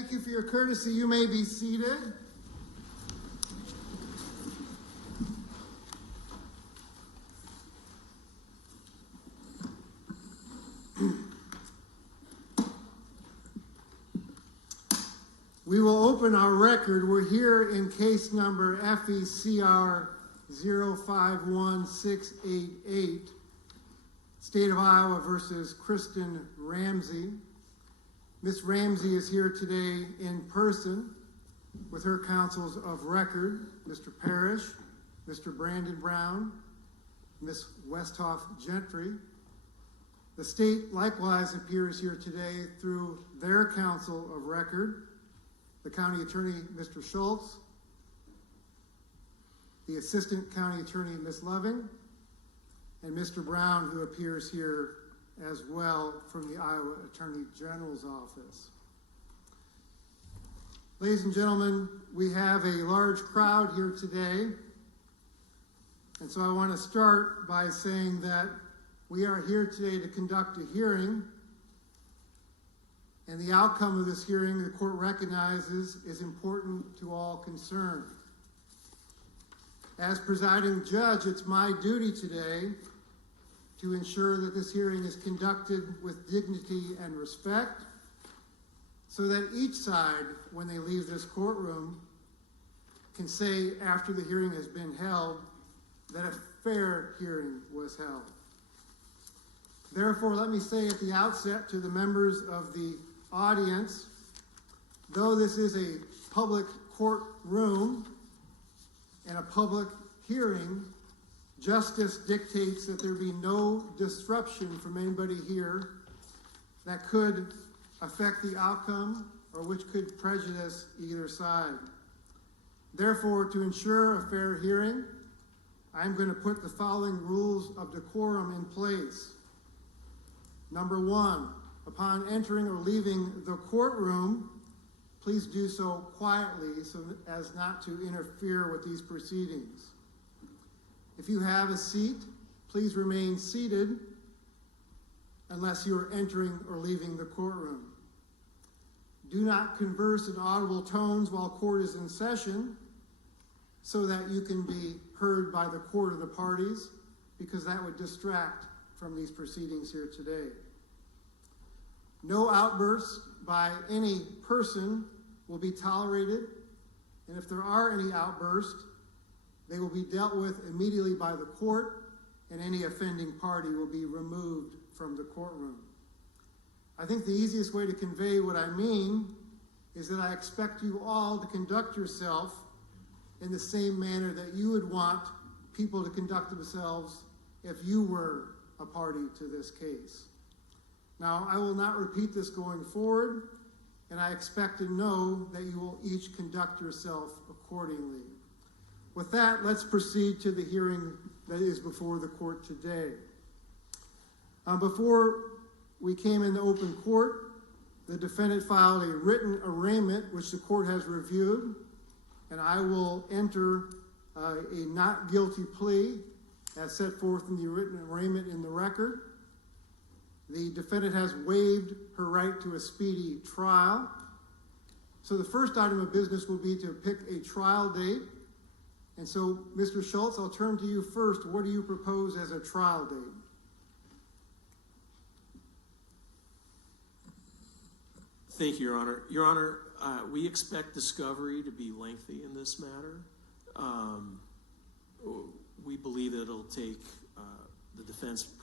Thank you for your courtesy. You may be seated. We will open our record. We're here in case number FECR 051688, State of Iowa versus Kristin Ramsey. Ms. Ramsey is here today in person with her counsels of record, Mr. Parrish, Mr. Brandon Brown, Ms. Westhoff Gentry. The state likewise appears here today through their counsel of record, the county attorney, Mr. Schultz, the assistant county attorney, Ms. Loving, and Mr. Brown, who appears here as well from the Iowa Attorney General's office. Ladies and gentlemen, we have a large crowd here today, and so I want to start by saying that we are here today to conduct a hearing, and the outcome of this hearing, the court recognizes, is important to all concerned. As presiding judge, it's my duty today to ensure that this hearing is conducted with dignity and respect, so that each side, when they leave this courtroom, can say after the hearing has been held that a fair hearing was held. Therefore, let me say at the outset to the members of the audience, though this is a public courtroom and a public hearing, justice dictates that there be no disruption from anybody here that could affect the outcome or which could prejudice either side. Therefore, to ensure a fair hearing, I'm going to put the following rules of decorum in place. Number one, upon entering or leaving the courtroom, please do so quietly so as not to interfere with these proceedings. If you have a seat, please remain seated unless you are entering or leaving the courtroom. Do not converse in audible tones while court is in session so that you can be heard by the court of the parties, because that would distract from these proceedings here today. No outbursts by any person will be tolerated, and if there are any outbursts, they will be dealt with immediately by the court, and any offending party will be removed from the courtroom. I think the easiest way to convey what I mean is that I expect you all to conduct yourself in the same manner that you would want people to conduct themselves if you were a party to this case. Now, I will not repeat this going forward, and I expect and know that you will each conduct yourself accordingly. With that, let's proceed to the hearing that is before the court today. Before we came into open court, the defendant filed a written arraignment, which the court has reviewed, and I will enter a not guilty plea as set forth in the written arraignment in the record. The defendant has waived her right to a speedy trial. So the first item of business will be to pick a trial date. And so, Mr. Schultz, I'll turn to you first. What do you propose as a trial date? Thank you, Your Honor. Your Honor, we expect discovery to be lengthy in this matter. We believe that it'll take the defense,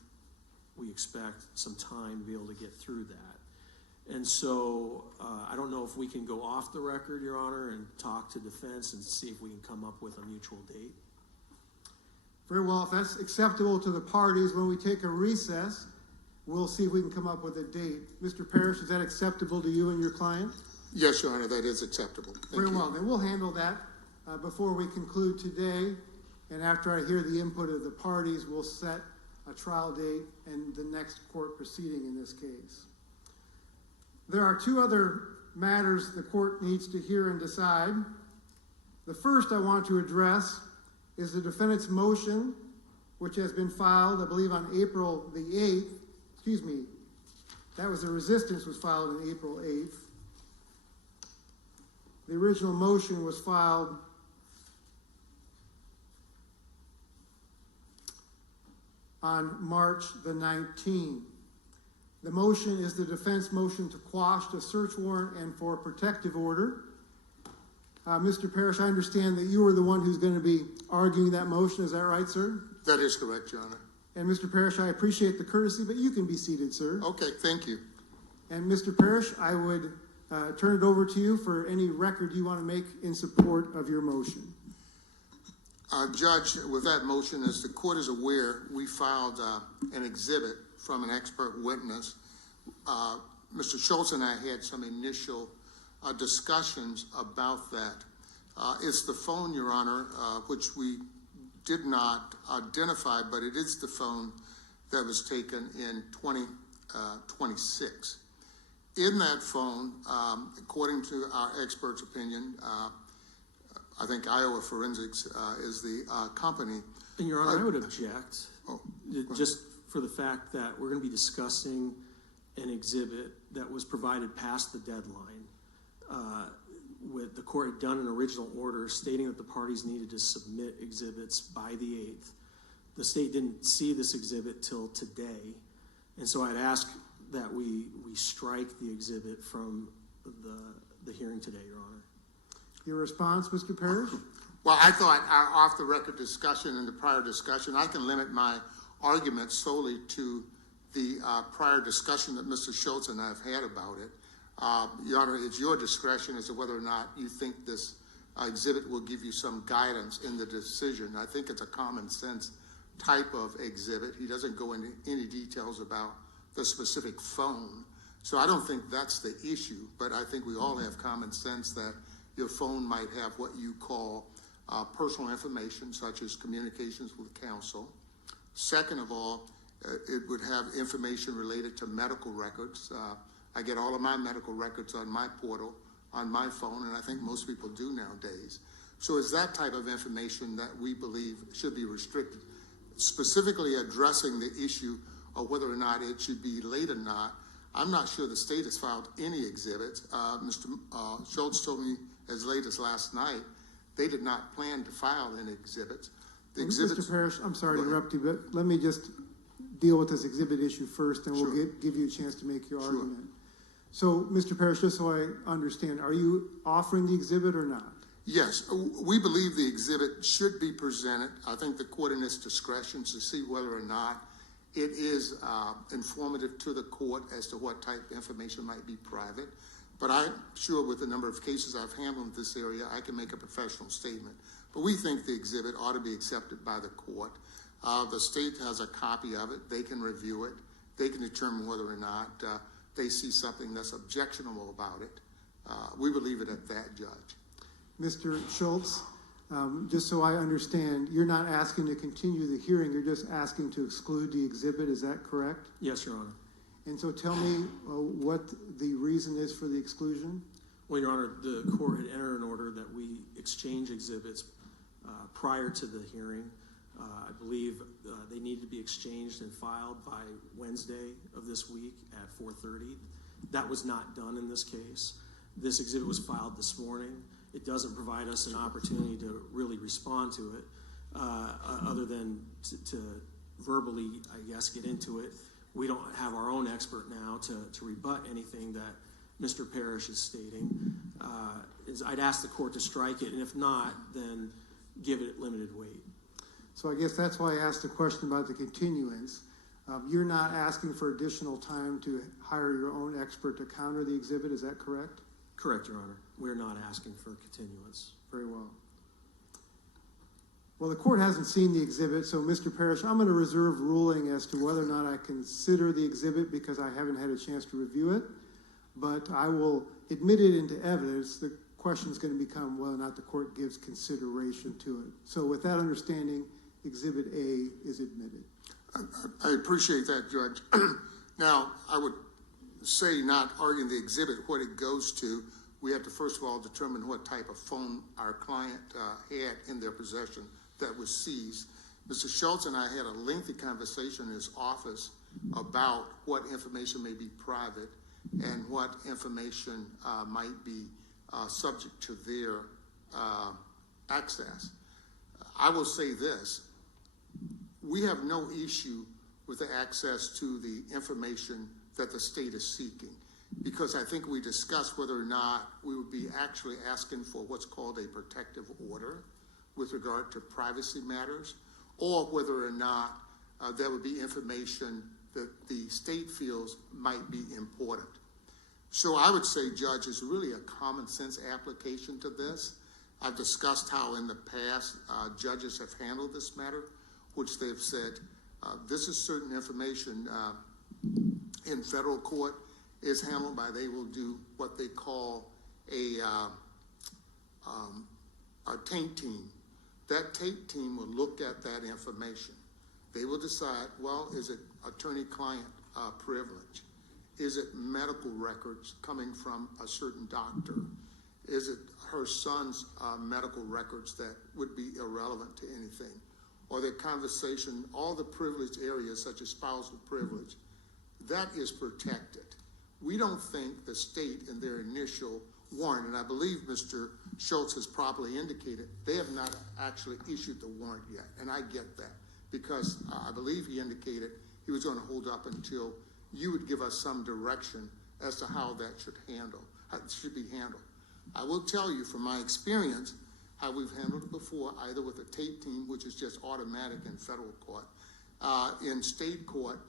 we expect, some time to be able to get through that. And so I don't know if we can go off the record, Your Honor, and talk to defense and see if we can come up with a mutual date. Very well. If that's acceptable to the parties, when we take a recess, we'll see if we can come up with a date. Mr. Parrish, is that acceptable to you and your client? Yes, Your Honor, that is acceptable. Very well. Then we'll handle that before we conclude today. And after I hear the input of the parties, we'll set a trial date and the next court proceeding in this case. There are two other matters the court needs to hear and decide. The first I want to address is the defendant's motion, which has been filed, I believe, on April the 8th. Excuse me, that was the resistance was filed on April 8th. The original motion was filed on March the 19th. The motion is the defense motion to quash the search warrant and for a protective order. Mr. Parrish, I understand that you are the one who's going to be arguing that motion. Is that right, sir? That is correct, Your Honor. And Mr. Parrish, I appreciate the courtesy, but you can be seated, sir. Okay, thank you. And Mr. Parrish, I would turn it over to you for any record you want to make in support of your motion. Judge, with that motion, as the court is aware, we filed an exhibit from an expert witness. Mr. Schultz and I had some initial discussions about that. It's the phone, Your Honor, which we did not identify, but it is the phone that was taken in 2026. In that phone, according to our expert's opinion, I think Iowa Forensics is the company. And Your Honor, I would object, Oh, just for the fact that we're going to be discussing an exhibit that was provided past the deadline. With the court had done an original order stating that the parties needed to submit exhibits by the 8th. The state didn't see this exhibit till today. And so I'd ask that we strike the exhibit from the hearing today, Your Honor. Your response, Mr. Parrish? Well, I thought our off-the-record discussion and the prior discussion, I can limit my argument solely to the prior discussion that Mr. Schultz and I have had about it. Your Honor, it's your discretion as to whether or not you think this exhibit will give you some guidance in the decision. I think it's a common sense type of exhibit. He doesn't go into any details about the specific phone. So I don't think that's the issue, but I think we all have common sense that your phone might have what you call personal information, such as communications with counsel. Second of all, it would have information related to medical records. I get all of my medical records on my portal, on my phone, and I think most people do nowadays. So it's that type of information that we believe should be restricted. Specifically addressing the issue of whether or not it should be late or not, I'm not sure the state has filed any exhibits. Mr. Schultz told me as late as last night they did not plan to file any exhibits. The exhibits. Mr. Parrish, I'm sorry to interrupt you, but let me just deal with this exhibit issue first, and we'll give you a chance to make your argument. So, Mr. Parrish, just so I understand, are you offering the exhibit or not? Yes, we believe the exhibit should be presented. I think the court in its discretion to see whether or not it is informative to the court as to what type of information might be private. But I'm sure with the number of cases I've handled in this area, I can make a professional statement. But we think the exhibit ought to be accepted by the court. The state has a copy of it. They can review it. They can determine whether or not they see something that's objectionable about it. We would leave it at that, Judge. Mr. Schultz, just so I understand, you're not asking to continue the hearing, you're just asking to exclude the exhibit, is that correct? Yes, Your Honor. And so tell me what the reason is for the exclusion? Well, Your Honor, the court had entered an order that we exchange exhibits prior to the hearing. I believe they need to be exchanged and filed by Wednesday of this week at 4:30. That was not done in this case. This exhibit was filed this morning. It doesn't provide us an opportunity to really respond to it other than to verbally, I guess, get into it. We don't have our own expert now to rebut anything that Mr. Parrish is stating. I'd ask the court to strike it, and if not, then give it limited weight. So I guess that's why I asked the question about the continuance. You're not asking for additional time to hire your own expert to counter the exhibit, is that correct? Correct, Your Honor. We're not asking for continuance. Very well. Well, the court hasn't seen the exhibit, so Mr. Parrish, I'm going to reserve ruling as to whether or not I consider the exhibit because I haven't had a chance to review it, but I will admit it into evidence. The question is going to become whether or not the court gives consideration to it. So with that understanding, Exhibit A is admitted. I appreciate that, Judge. Now, I would say not arguing the exhibit, what it goes to. We have to first of all determine what type of phone our client had in their possession that was seized. Mr. Schultz and I had a lengthy conversation in his office about what information may be private and what information might be subject to their access. I will say this, we have no issue with the access to the information that the state is seeking, because I think we discussed whether or not we would be actually asking for what's called a protective order with regard to privacy matters, or whether or not there would be information that the state feels might be important. So I would say, Judge, it's really a common sense application to this. I've discussed how in the past judges have handled this matter, which they've said, this is certain information in federal court is handled by, they will do what they call a taint team. That taint team will look at that information. They will decide, well, is it attorney-client privilege? Is it medical records coming from a certain doctor? Is it her son's medical records that would be irrelevant to anything? Or their conversation, all the privileged areas such as spousal privilege, that is protected. We don't think the state in their initial warrant, and I believe Mr. Schultz has properly indicated, they have not actually issued the warrant yet, and I get that, because I believe he indicated he was going to hold up until you would give us some direction as to how that should be handled. I will tell you from my experience how we've handled it before, either with a tape team, which is just automatic in federal court. In state court,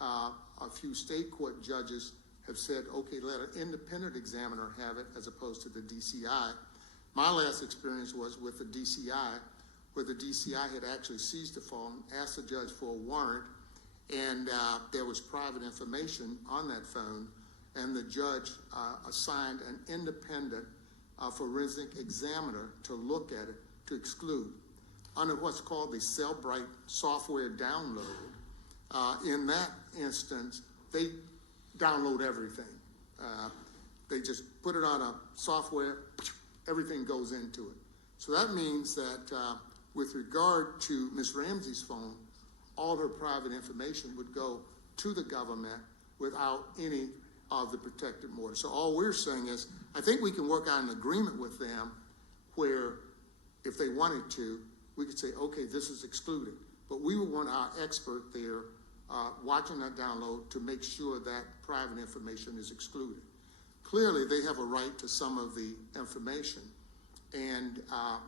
a few state court judges have said, okay, let an independent examiner have it as opposed to the DCI. My last experience was with the DCI, where the DCI had actually seized the phone, asked the judge for a warrant, and there was private information on that phone, and the judge assigned an independent forensic examiner to look at it to exclude. Under what's called the Cellbrite software download, in that instance, they download everything. They just put it on a software, everything goes into it. So that means that with regard to Ms. Ramsey's phone, all her private information would go to the government without any of the protected order. So all we're saying is, I think we can work out an agreement with them where if they wanted to, we could say, okay, this is excluded. But we would want our expert there watching that download to make sure that private information is excluded. Clearly, they have a right to some of the information, and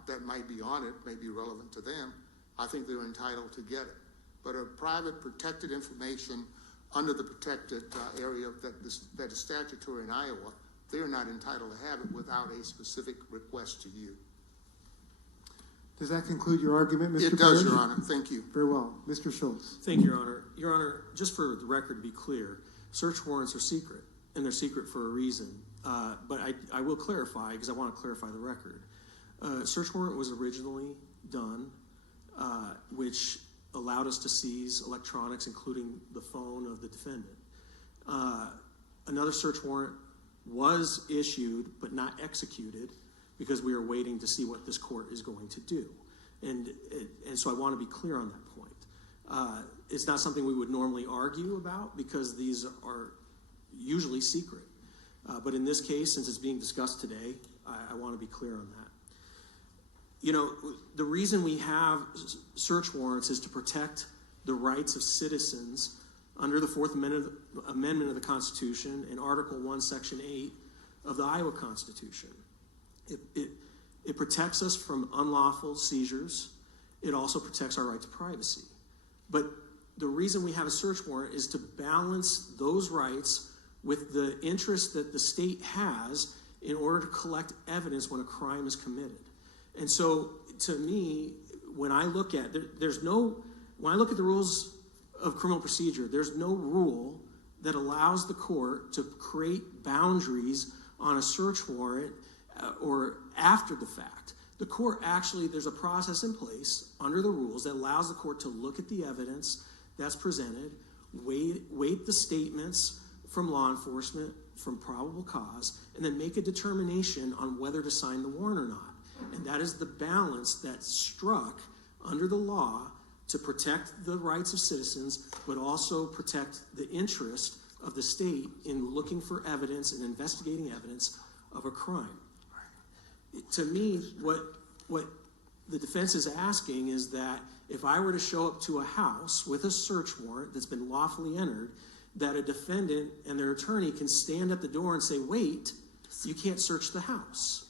that might be on it, may be relevant to them. I think they're entitled to get it. But a private protected information under the protected area that is statutory in Iowa, they're not entitled to have it without a specific request to you. Does that conclude your argument, Mr. It does, Parrish? Your Honor. Thank you. Very well. Mr. Schultz. Thank you, Your Honor. Your Honor, just for the record to be clear, search warrants are secret, and they're secret for a reason. But I will clarify, because I want to clarify the record. Search warrant was originally done, which allowed us to seize electronics, including the phone of the defendant. Another search warrant was issued but not executed because we are waiting to see what this court is going to do. And so I want to be clear on that point. It's not something we would normally argue about because these are usually secret. But in this case, since it's being discussed today, I want to be clear on that. You know, the reason we have search warrants is to protect the rights of citizens under the Fourth Amendment of the Constitution and Article 1, Section 8 of the Iowa Constitution. It protects us from unlawful seizures. It also protects our right to privacy. But the reason we have a search warrant is to balance those rights with the interest that the state has in order to collect evidence when a crime is committed. And so, to me, when I look at the rules of criminal procedure, there's no rule that allows the court to create boundaries on a search warrant or after the fact. The court actually, there's a process in place under the rules that allows the court to look at the evidence that's presented, weight the statements from law enforcement, from probable cause, and then make a determination on whether to sign the warrant or not. And that is the balance that's struck under the law to protect the rights of citizens, but also protect the interest of the state in looking for evidence and investigating evidence of a crime. to me, what the defense is asking is that if I were to show up to a house with a search warrant that's been lawfully entered, that a defendant and their attorney can stand at the door and say, wait, you can't search the house.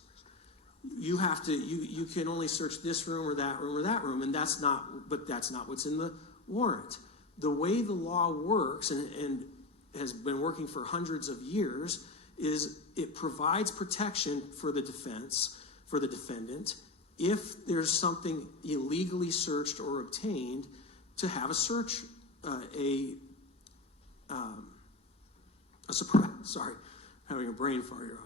You have to, you can only search this room or that room or that room, and that's not what's in the warrant. The way the law works and has been working for hundreds of years is it provides protection for the defense, for the defendant, if there's something illegally searched or obtained, to have a search, having a brain fart, Your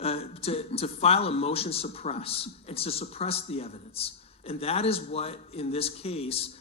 Honor, to file a motion suppress and to suppress the evidence. And that is what, in this case,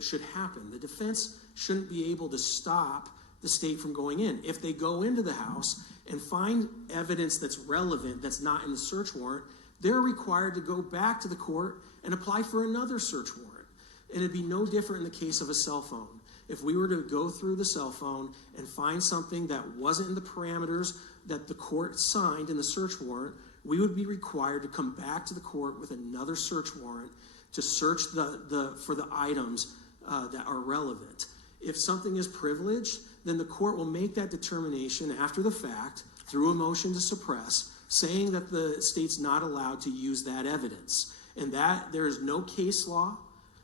should happen. The defense shouldn't be able to stop the state from going in. If they go into the house and find evidence that's relevant, that's not in the search warrant, they're required to go back to the court and apply for another search warrant. And it'd be no different in the case of a cell phone. If we were to go through the cell phone and find something that wasn't in the parameters that the court signed in the search warrant, we would be required to come back to the court with another search warrant to search for the items that are relevant. If something is privileged, then the court will make that determination after the fact through a motion to suppress, saying that the state's not allowed to use that evidence. And that there is no case law,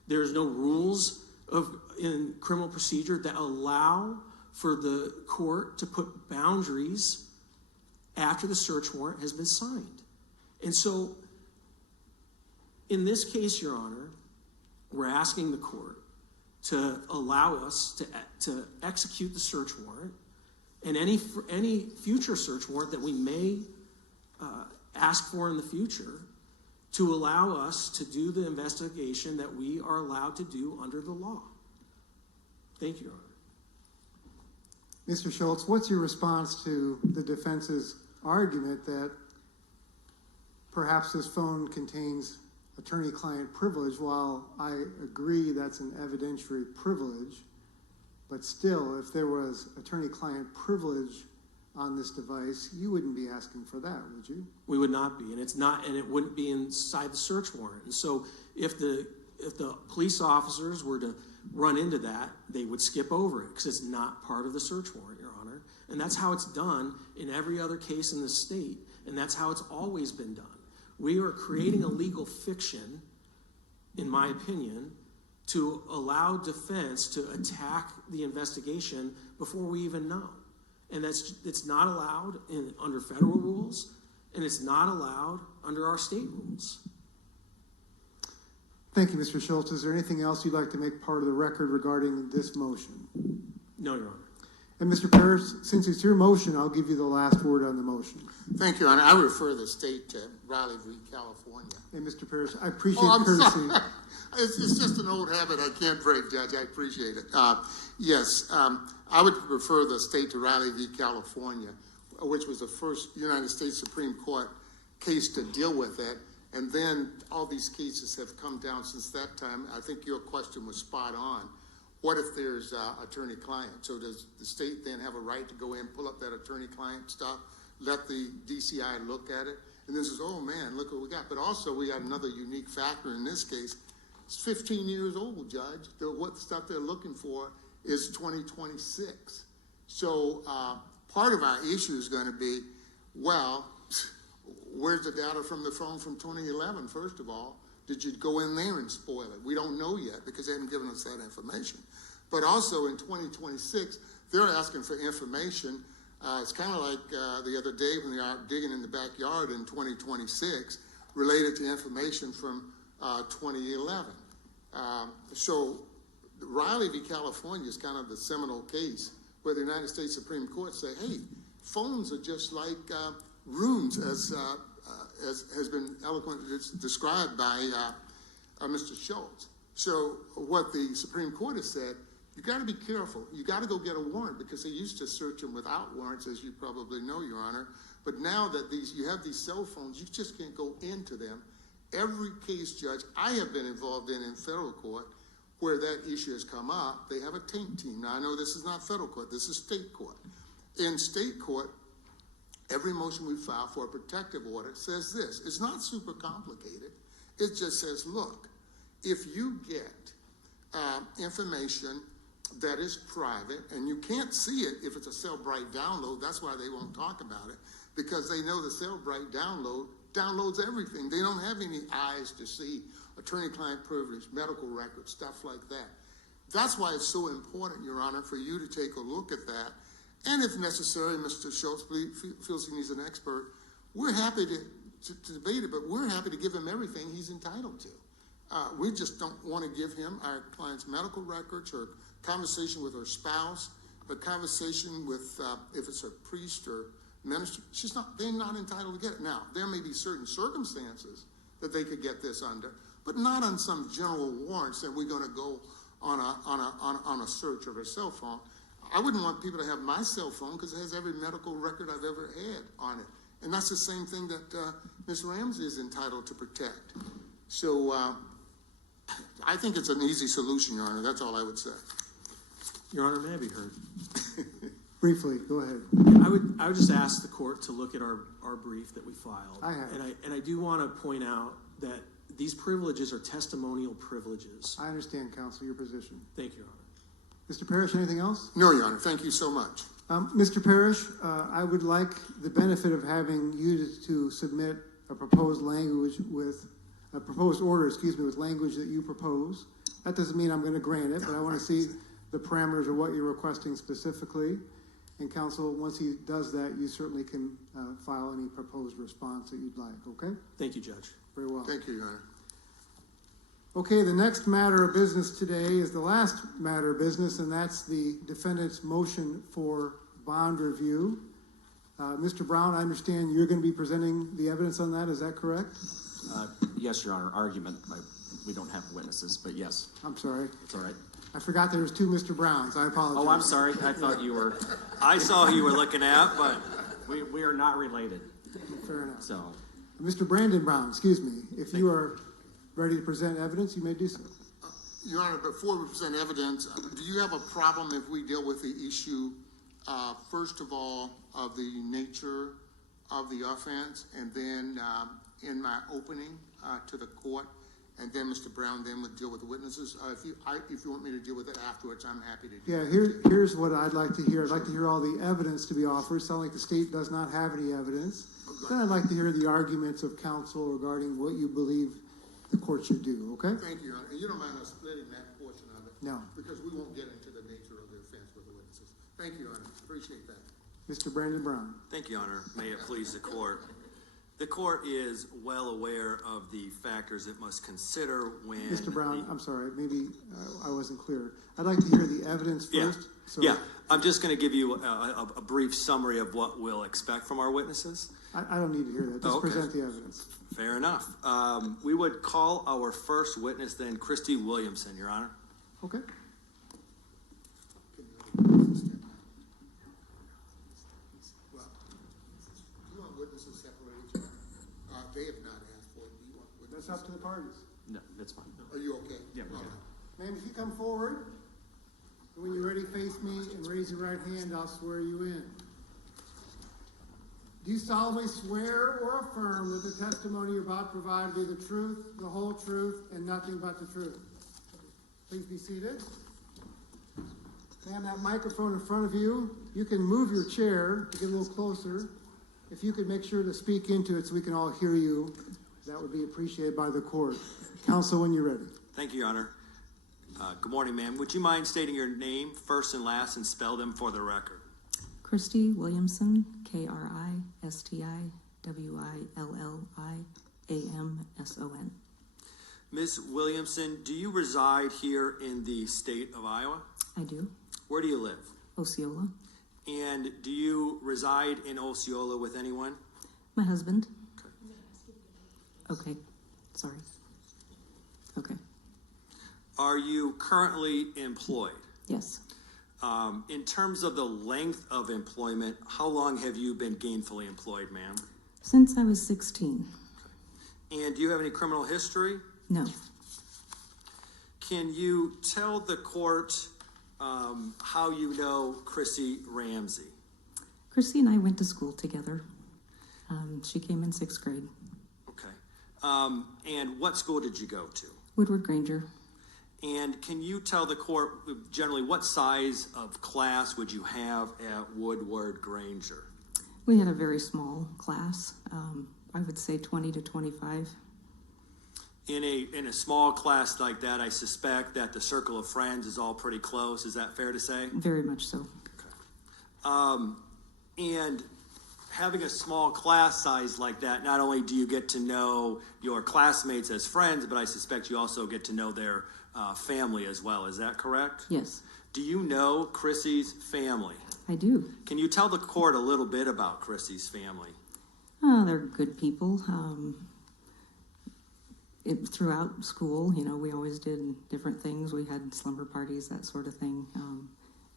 there is no rules in criminal procedure that allow for the court to put boundaries after the search warrant has been signed. And so, in this case, Your Honor, we're asking the court to allow us to execute the search warrant and any future search warrant that we may ask for in the future, to allow us to do the investigation that we are allowed to do under the law. Thank you, Your Honor. Mr. Schultz, what's your response to the defense's argument that perhaps this phone contains attorney-client privilege? While I agree that's an evidentiary privilege, but still, if there was attorney-client privilege on this device, you wouldn't be asking for that, would you? We would not be, and it wouldn't be inside the search warrant. And so, if the police officers were to run into that, they would skip over it because it's not part of the search warrant, Your Honor. And that's how it's done in every other case in the state, and that's how it's always been done. We are creating a legal fiction, in my opinion, to allow defense to attack the investigation before we even know. And it's not allowed under federal rules, and it's not allowed under our state rules. Thank you, Mr. Schultz. Is there anything else you'd like to make part of the record regarding this motion? No, Your Honor. And Mr. Parrish, since it's your motion, I'll give you the last word on the motion. Thank you, Your Honor. I refer the state to Raleigh v. California. And Mr. Parrish, I appreciate courtesy. Sorry. It's just an old habit I can't break, Judge. I appreciate it. Yes, I would refer the state to Raleigh v. California, which was the first United States Supreme Court case to deal with it. And then all these cases have come down since that time. I think your question was spot on. What if there's attorney-client? So does the state then have a right to go in, pull up that attorney-client stuff, let the DCI look at it, and then says, oh, man, look what we got. But also we got another unique factor in this case. It's 15 years old, Judge. What stuff they're looking for is 2026. So part of our issue is going to be, well, where's the data from the phone from 2011, first of all? Did you go in there and spoil it? We don't know yet because they haven't given us that information. But also in 2026, they're asking for information. It's kind of like the other day when they are digging in the backyard in 2026 related to information from 2011. So Riley v. California is kind of the seminal case where the United States Supreme Court say, hey, phones are just like rooms, as has been eloquently described by Mr. Schultz. So what the Supreme Court has said, you got to be careful. You got to go get a warrant because they used to search them without warrants, as you probably know, Your Honor. But now that you have these cell phones, you just can't go into them. Every case, Judge, I have been involved in federal court where that issue has come up, they have a taint team. Now, I know this is not federal court. This is state court. In state court, every motion we file for a protective order says this. It's not super complicated. It just says, look, if you get information that is private, and you can't see it if it's a Cellbrite download, that's why they won't talk about it, because they know the Cellbrite download downloads everything. They don't have any eyes to see attorney-client privilege, medical records, stuff like that. That's why it's so important, Your Honor, for you to take a look at that. And if necessary, Mr. Schultz feels he needs an expert, we're happy to debate it, but we're happy to give him everything he's entitled to. We just don't want to give him our client's medical records or conversation with her spouse, but conversation with, if it's a priest or minister, they're not entitled to get it. Now, there may be certain circumstances that they could get this under, but not on some general warrants that we're going to go on a search of her cell phone. I wouldn't want people to have my cell phone because it has every medical record I've ever had on it. And that's the same thing that Ms. Ramsey is entitled to protect. So I think it's an easy solution, Your Honor. That's all I would say. Your Honor, may I be heard? Briefly, go ahead. I would just ask the court to look at our brief that we filed. I have. And I do want to point out that these privileges are testimonial privileges. I understand, counsel, your position. Thank you, Your Honor. Mr. Parrish, anything else? No, Your Honor. Thank you so much. Mr. Parrish, I would like the benefit of having you to submit a proposed language with a proposed order, with language that you propose. That doesn't mean I'm going to grant it, but I want to see the parameters of what you're requesting specifically. And counsel, once he does that, you certainly can file any proposed response that you'd like, okay? Thank you, Judge. Very well. Thank you, Your Honor. Okay, the next matter of business today is the last matter of business, and that's the defendant's motion for bond review. Mr. Brown, I understand you're going to be presenting the evidence on that. Is that correct? Yes, Your Honor. Argument. We don't have witnesses, but yes. I'm sorry. It's all right. I forgot there was two Mr. Browns. I apologize. Oh, I'm sorry. I thought you were. I saw who you were looking at, but We are not related. Fair enough. So, Mr. Brandon Brown, excuse me. If you are ready to present evidence, you may do so. Your Honor, before we present evidence, do you have a problem if we deal with the issue, first of all, of the nature of the offense, and then in my opening to the court, and then Mr. Brown then would deal with the witnesses? If you want me to deal with it afterwards, I'm happy to do Yeah, that. here's what I'd like to hear. I'd like to hear all the evidence to be offered. Sound like the state does not have any evidence. Then I'd like to hear the arguments of counsel regarding what you believe the court should do, okay? Thank you, Your Honor. And you don't mind us splitting that portion of it? No. Because we won't get into the nature of the offense with the witnesses. Thank you, Your Honor. Appreciate that. Mr. Brandon Brown. thank you, Your Honor. May it please the court. The court is well aware of the factors it must consider when... Mr. Brown, I'm sorry, maybe I wasn't clear. I'd like to hear the evidence first. Yeah, I'm just going to give you a brief summary of what we'll expect from our witnesses. I don't need to hear that. Just Okay. present the evidence. Fair enough. We would call our first witness then Kristin Williamson, Your Honor. Okay. Well, do you want witnesses separated? They have not asked for it. Do you want witnesses? That's up to the parties. no, that's fine. Are you okay? Yeah, we're All good. right. Ma'am, if you come forward, when you're ready, face me and raise your right hand. I'll swear you in. Do you solemnly swear or affirm that the testimony you're about to provide will be the truth, the whole truth, and nothing but the truth? Please be seated. Ma'am, that microphone in front of you, you can move your chair to get a little closer. If you could make sure to speak into it so we can all hear you, that would be appreciated by the court. Counsel, when you're ready. Thank you, Your Honor. Good morning, ma'am. Would you mind stating your name, first and last, and spell them for the record? Kristin Williamson, KristinWilliamson. Ms. Williamson, do you reside here in the state of Iowa? I do. Where do you live? Osceola. And do you reside in Osceola with anyone? My husband. Okay. Sorry. Okay. Are you currently employed? Yes. In terms of the length of employment, how long have you been gainfully employed, ma'am? Since I was 16. And do you have any criminal history? No. Can you tell the court how you know Kristin Ramsey? Chrissy and I went to school together. She came in 6th grade. Okay. And what school did you go to? Woodward Granger. And can you tell the court generally what size of class would you have at Woodward Granger? We had a very small class. I would say 20 to 25. In a small class like that, I suspect that the circle of friends is all pretty close. Is that fair to say? Very much so. And having a small class size like that, not only do you get to know your classmates as friends, but I suspect you also get to know their family as well. Is that correct? Yes, Do you know Chrissy's family? I do. Can you tell the court a little bit about Chrissy's family? They're good people. Throughout school, we always did different things. We had slumber parties, that sort of thing.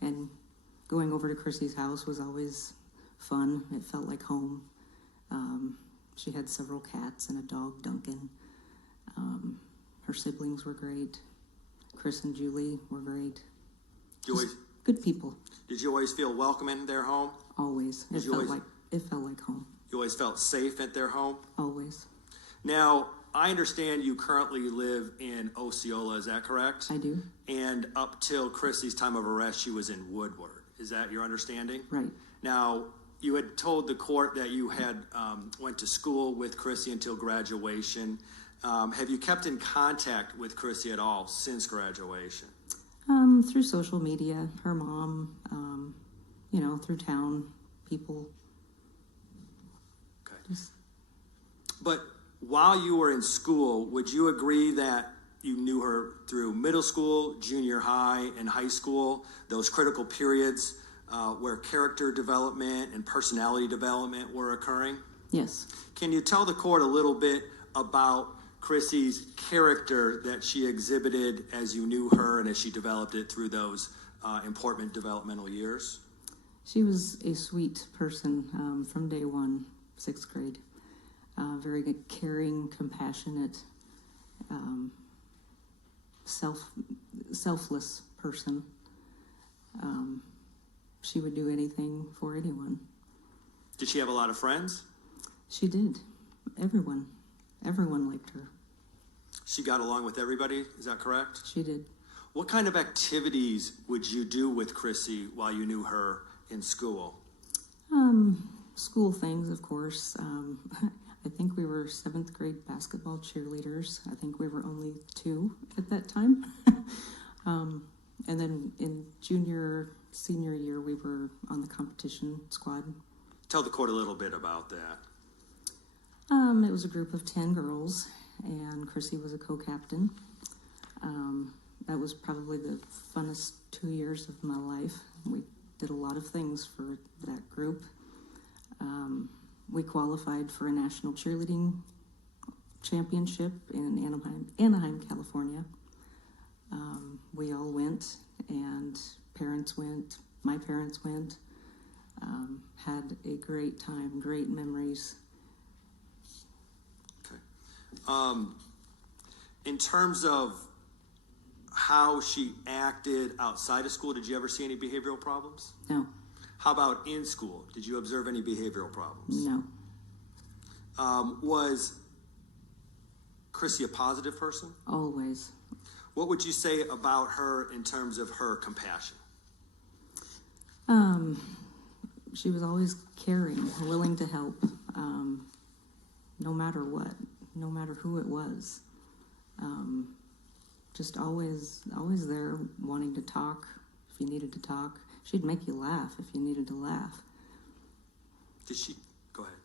And going over to Chrissy's house was always fun. It felt like home. She had several cats and a dog, Duncan. Her siblings were great. Chris and Julie were great. Good people. Did you always feel welcome in their home? Always. It felt like home. You always felt safe at their home? Always. Now, I understand you currently live in Osceola, is that correct? I do. And up till Chrissy's time of arrest, she was in Woodward. Is that your understanding? Right. Now, you had told the court that you had went to school with Chrissy until graduation. Have you kept in contact with Chrissy at all since graduation? Through social media, her mom, through town people. Okay. But while you were in school, would you agree that you knew her through middle school, junior high, and high school, those critical periods where character development and personality development were occurring? Yes. Can you tell the court a little bit about Chrissy's character that she exhibited as you knew her and as she developed it through those important developmental years? She was a sweet person from day one, 6th grade. Very good, caring, compassionate, selfless person. She would do anything for anyone. Did she have a lot of friends? She did. Everyone liked her. She got along with everybody, is that correct? She did. What kind of activities would you do with Chrissy while you knew her in school? School things, of course. I think we were 7th grade basketball cheerleaders. I think we were only 2 at that time. And then in senior year, we were on the competition squad. Tell the court a little bit about that. It was a group of 10 girls, and Chrissy was a co-captain. That was probably the funnest 2 years of my life. We did a lot of things for that group. We qualified for a national cheerleading championship in Anaheim, California. We all went, and parents went. My parents went. Had a great time, great memories. Okay. In terms of how she acted outside of school, did you ever see any behavioral problems? No. How about in school? Did you observe any behavioral problems? No. Was Chrissy a positive person? Always. What would you say about her in terms of her compassion? She was always caring, willing to help, no matter what, no matter who it was. Just always there, wanting to talk if you needed to talk. She'd make you laugh if you needed to laugh. Go ahead.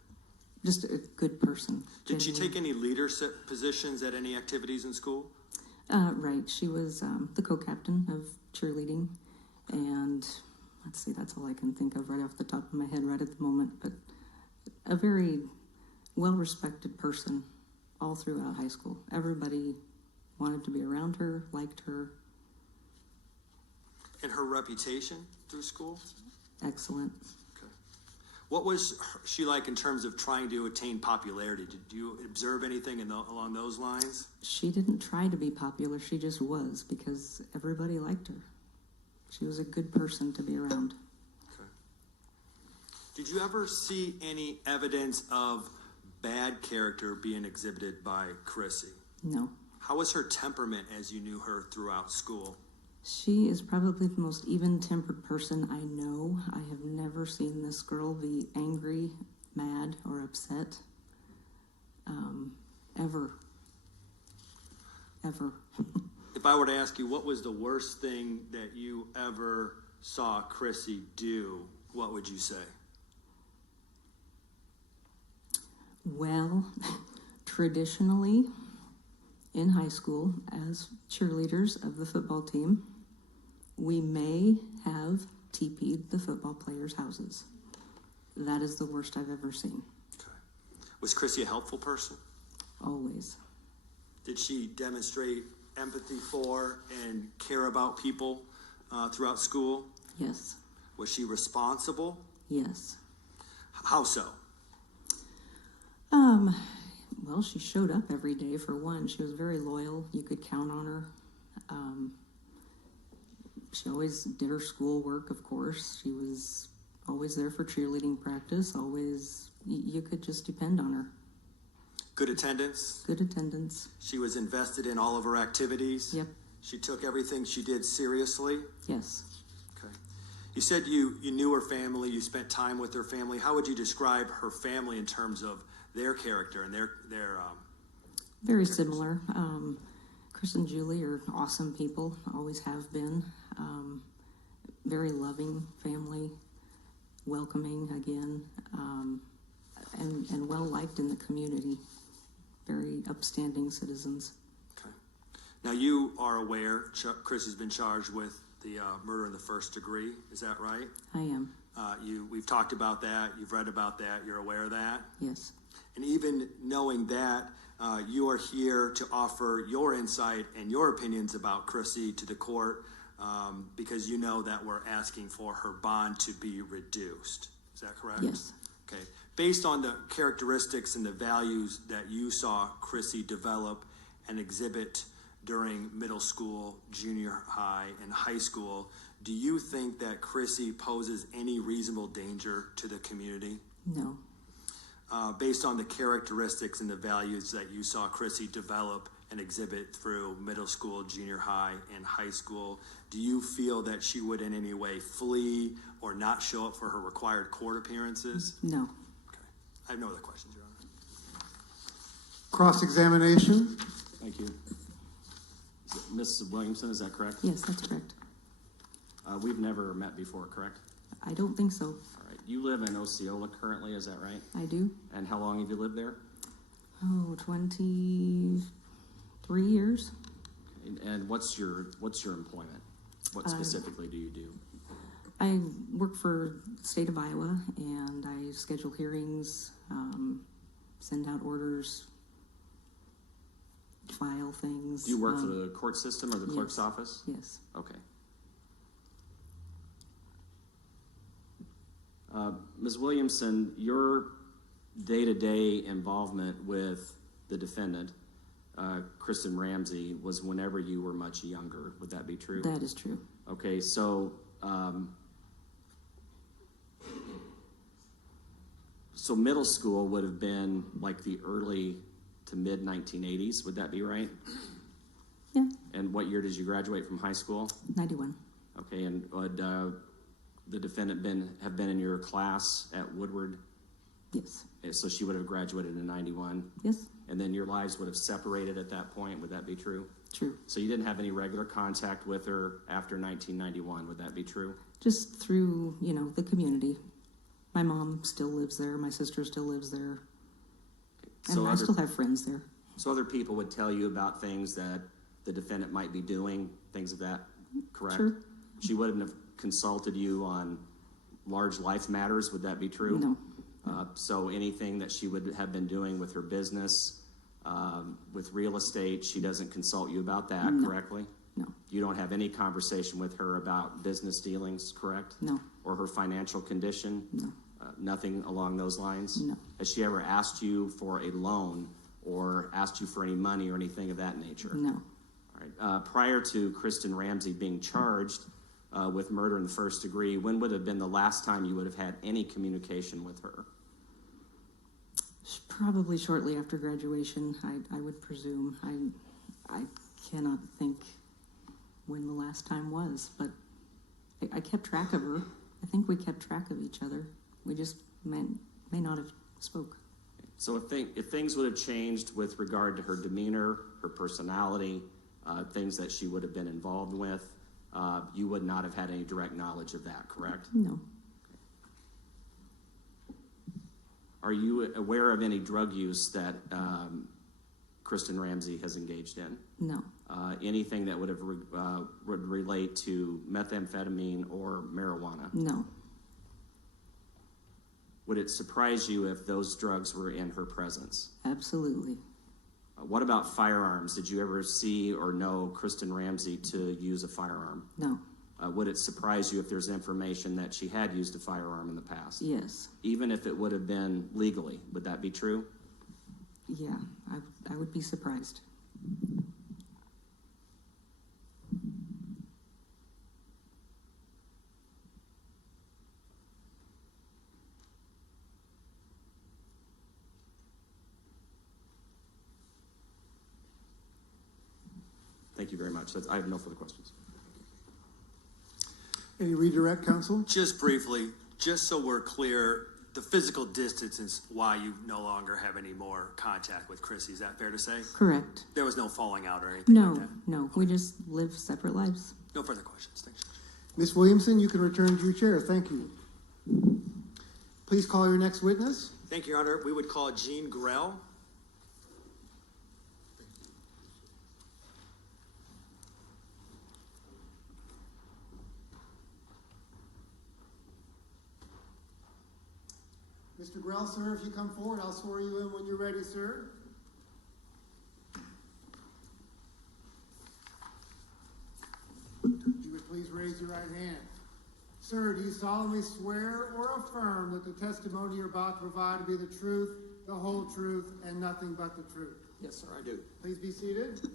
Just a good person. Did she take any leadership positions at any activities in school? Right. She was the co-captain of cheerleading. And let's see, that's all I can think of right off the top of my head right at the moment. But a very well-respected person all throughout high school. Everybody wanted to be around her, liked her. And her reputation through school? Excellent. Okay. What was she like in terms of trying to attain popularity? Did you observe anything along those lines? She didn't try to be popular. She just was, because everybody liked her. She was a good person to be around. Did you ever see any evidence of bad character being exhibited by Chrissy? No. How was her temperament as you knew her throughout school? She is probably the most even-tempered person I know. I have never seen this girl be angry, mad, or upset. Ever. If I were to ask you, what was the worst thing that you ever saw Chrissy do, what would you say? Well, traditionally, in high school, as cheerleaders of the football team, we may have TP'd the football players' houses. That is the worst I've ever seen. Okay. Was Chrissy a helpful person? Always. Did she demonstrate empathy for and care about people throughout school? Yes. Was she responsible? Yes. How so? Well, she showed up every day for one. She was very loyal. You could count on her. She always did her schoolwork, of course. She was always there for cheerleading practice. Always, you could just depend on her. Good attendance? Good attendance. She was invested in all of her activities? Yep. She took everything she did seriously? Yes. Okay. You said you knew her family, you spent time with her family. How would you describe her family in terms of their character and their Very similar. Chris and Julie are awesome people, always have been. Very loving family, welcoming again, and well liked in the community. Very upstanding citizens. Okay. Now you are aware Chris has been charged with the murder in the first degree. Is that right? I am. We've talked about that. You've read about that. You're aware of that. Yes. And even knowing that, you are here to offer your insight and your opinions about Chrissy to the court because you know that we're asking for her bond to be reduced. Is that correct? Yes. Okay. Based on the characteristics and the values that you saw Chrissy develop and exhibit during middle school, junior high, and high school, do you think that Chrissy poses any reasonable danger to the community? No. Based on the characteristics and the values that you saw Chrissy develop and exhibit through middle school, junior high, and high school, do you feel that she would in any way flee or not show up for her required court appearances? No. Okay. I have no other questions, Your Honor. Cross-examination. Thank you. Mrs. Williamson, is that correct? Yes, that's correct. We've never met before, correct? I don't think so. All right. You live in Osceola currently, is that right? I do. And how long have you lived there? 23 years. And what's your employment? What specifically do you do? I work for the state of Iowa, and I schedule hearings, send out orders, file things. Do you work for the court system or the clerk's yes. office? Yes. Okay. Ms. Williamson, your day-to-day involvement with the defendant, Kristin Ramsey, was whenever you were much younger. Would that be true? That is true. Okay, so middle school would have been like the early to mid 1980s. Would that be right? Yeah. And what year did you graduate from high school? 91. Okay, and would the defendant have been in your class at Woodward? Yes. So she would have graduated in 91? Yes. And then your lives would have separated at that point. Would that be true? True. So you didn't have any regular contact with her after 1991. Would that be true? Just through, the community. My mom still lives there. My sister still lives there. And I still have friends there. So other people would tell you about things that the defendant might be doing, things of that, correct? Sure. She wouldn't have consulted you on large life matters. Would that be true? No. So anything that she would have been doing with her business, with real estate, she doesn't consult you about that, No. correctly? No. You don't have any conversation with her about business dealings, correct? No. Or her financial condition? No. Nothing along those lines? No. Has she ever asked you for a loan or asked you for any money or anything of that nature? No. All right. Prior to Kristin Ramsey being charged, with murder in the first degree, when would have been the last time you would have had any communication with her? Probably shortly after graduation, I would presume. I cannot think when the last time was, but I kept track of her. I think we kept track of each other. We just may not have spoke. So if things would have changed with regard to her demeanor, her personality, things that she would have been involved with, you would not have had any direct knowledge of that, correct? No. Are you aware of any drug use that Kristin Ramsey has engaged in? No. Anything that would relate to methamphetamine or marijuana? No. Would it surprise you if those drugs were in her presence? Absolutely. What about firearms? Did you ever see or know Kristin Ramsey to use a firearm? No. Would it surprise you if there's information that she had used a firearm in the past? Yes. Even if it would have been legally, would that be true? Yeah, I would be surprised. Thank you very much. I have no further questions. Any redirect, counsel? Just briefly, just so we're clear, the physical distance is why you no longer have any more contact with Chrissy. Is that fair to say? Correct. There was no falling out or anything like No, that? no. We just live separate lives. No further questions. Thanks. Ms. Williamson, you can return to your chair. Thank you. Please call your next witness. Thank you, Your Honor. We would call Jean Grell. Mr. Grell, sir, if you come forward, I'll swear you in when you're ready, sir. You would please raise your right hand. Sir, do you solemnly swear or affirm that the testimony you're about to provide to be the truth, the whole truth, and nothing but the truth? Yes, sir, I do. Please be seated.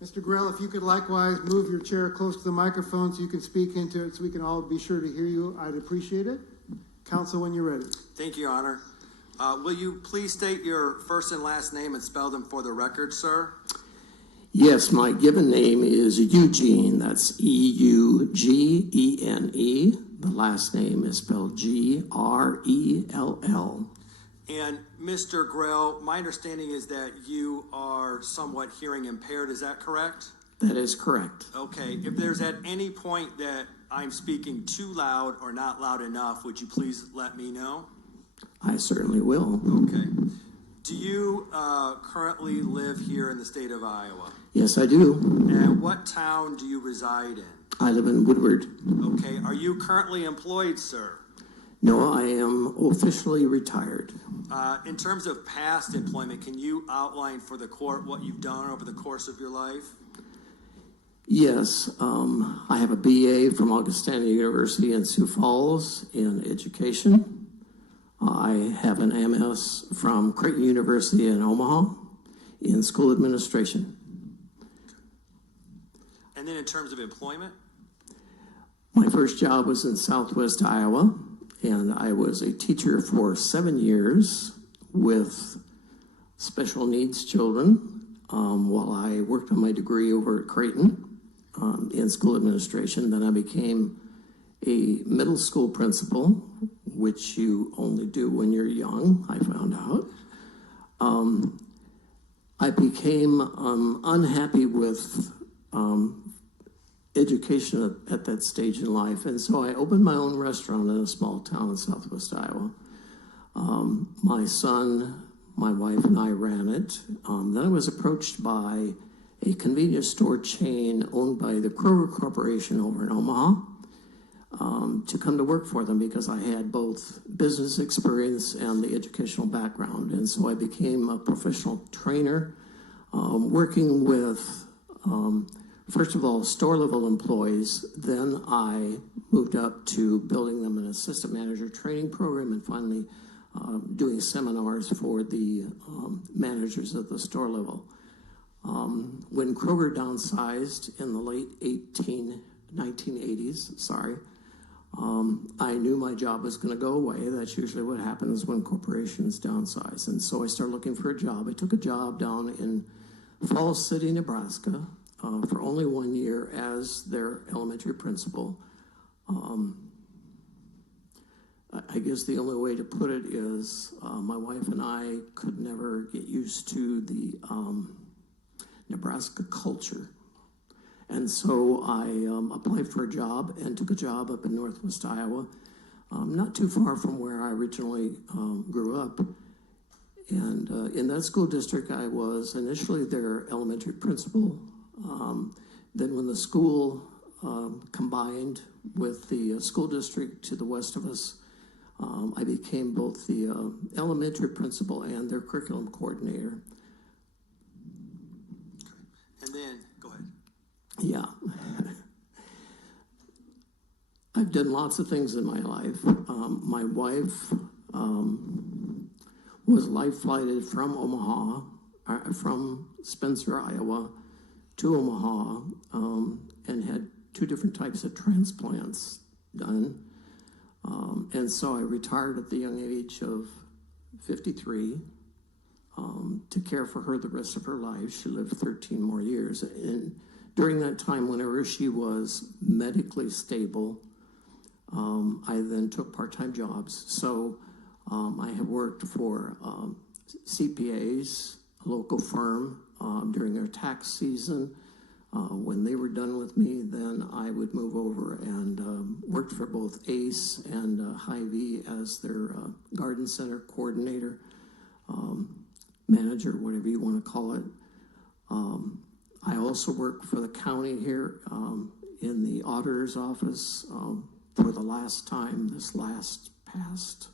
Mr. Grell, if you could likewise move your chair close to the microphone so you can speak into it so we can all be sure to hear you, I'd appreciate it. Counsel, when you're ready. Thank you, Your Honor. Will you please state your first and last name and spell them for the record, sir? Yes, my given name is Eugene. That's E-U-G-E-N-E. The last name is spelled G-R-E-L-L. And Mr. Grell, my understanding is that you are somewhat hearing impaired. Is that correct? That is correct. Okay. If there's at any point that I'm speaking too loud or not loud enough, would you please let me know? I certainly will. Okay. Do you currently live here in the state of Iowa? Yes, I do. And what town do you reside in? I live in Woodward. Okay. Are you currently employed, sir? No, I am officially retired. In terms of past employment, can you outline for the court what you've done over the course of your life? Yes, I have a BA from Augustana University in Sioux Falls in education. I have an MS from Creighton University in Omaha in school administration. And then in terms of employment? My first job was in Southwest Iowa, and I was a teacher for 7 years with special needs children while I worked on my degree over at Creighton in school administration. Then I became a middle school principal, which you only do when you're young, I found out. I became unhappy with education at that stage in life, and so I opened my own restaurant in a small town in Southwest Iowa. My son, my wife, and I ran it. Then I was approached by a convenience store chain owned by the Kroger Corporation over in Omaha to come to work for them because I had both business experience and the educational background. And so I became a professional trainer, working with, first of all, store-level employees. Then I moved up to building them an assistant manager training program and finally doing seminars for the managers at the store level. When Kroger downsized in the late 1980s, I knew my job was going to go away. That's usually what happens when corporations downsize. And so I started looking for a job. I took a job down in Falls City, Nebraska, for only 1 year as their elementary principal. I guess the only way to put it is my wife and I could never get used to the Nebraska culture. And so I applied for a job and took a job up in Northwest Iowa, not too far from where I originally grew up. And in that school district, I was initially their elementary principal. Then when the school combined with the school district to the west of us, I became both the elementary principal and their curriculum coordinator. And then, go ahead. Yeah. I've done lots of things in my life. My wife was life flighted from Omaha, from Spencer, Iowa, to Omaha, and had 2 different types of transplants done. And so I retired at the young age of 53 to care for her the rest of her life. She lived 13 more years. And during that time, whenever she was medically stable, I then took part-time jobs. So I have worked for CPAs, a local firm, during their tax season. When they were done with me, then I would move over and worked for both ACE and Hy-Vee as their garden center coordinator, manager, whatever you want to call it. I also worked for the county here in the auditor's office for the last time, this last past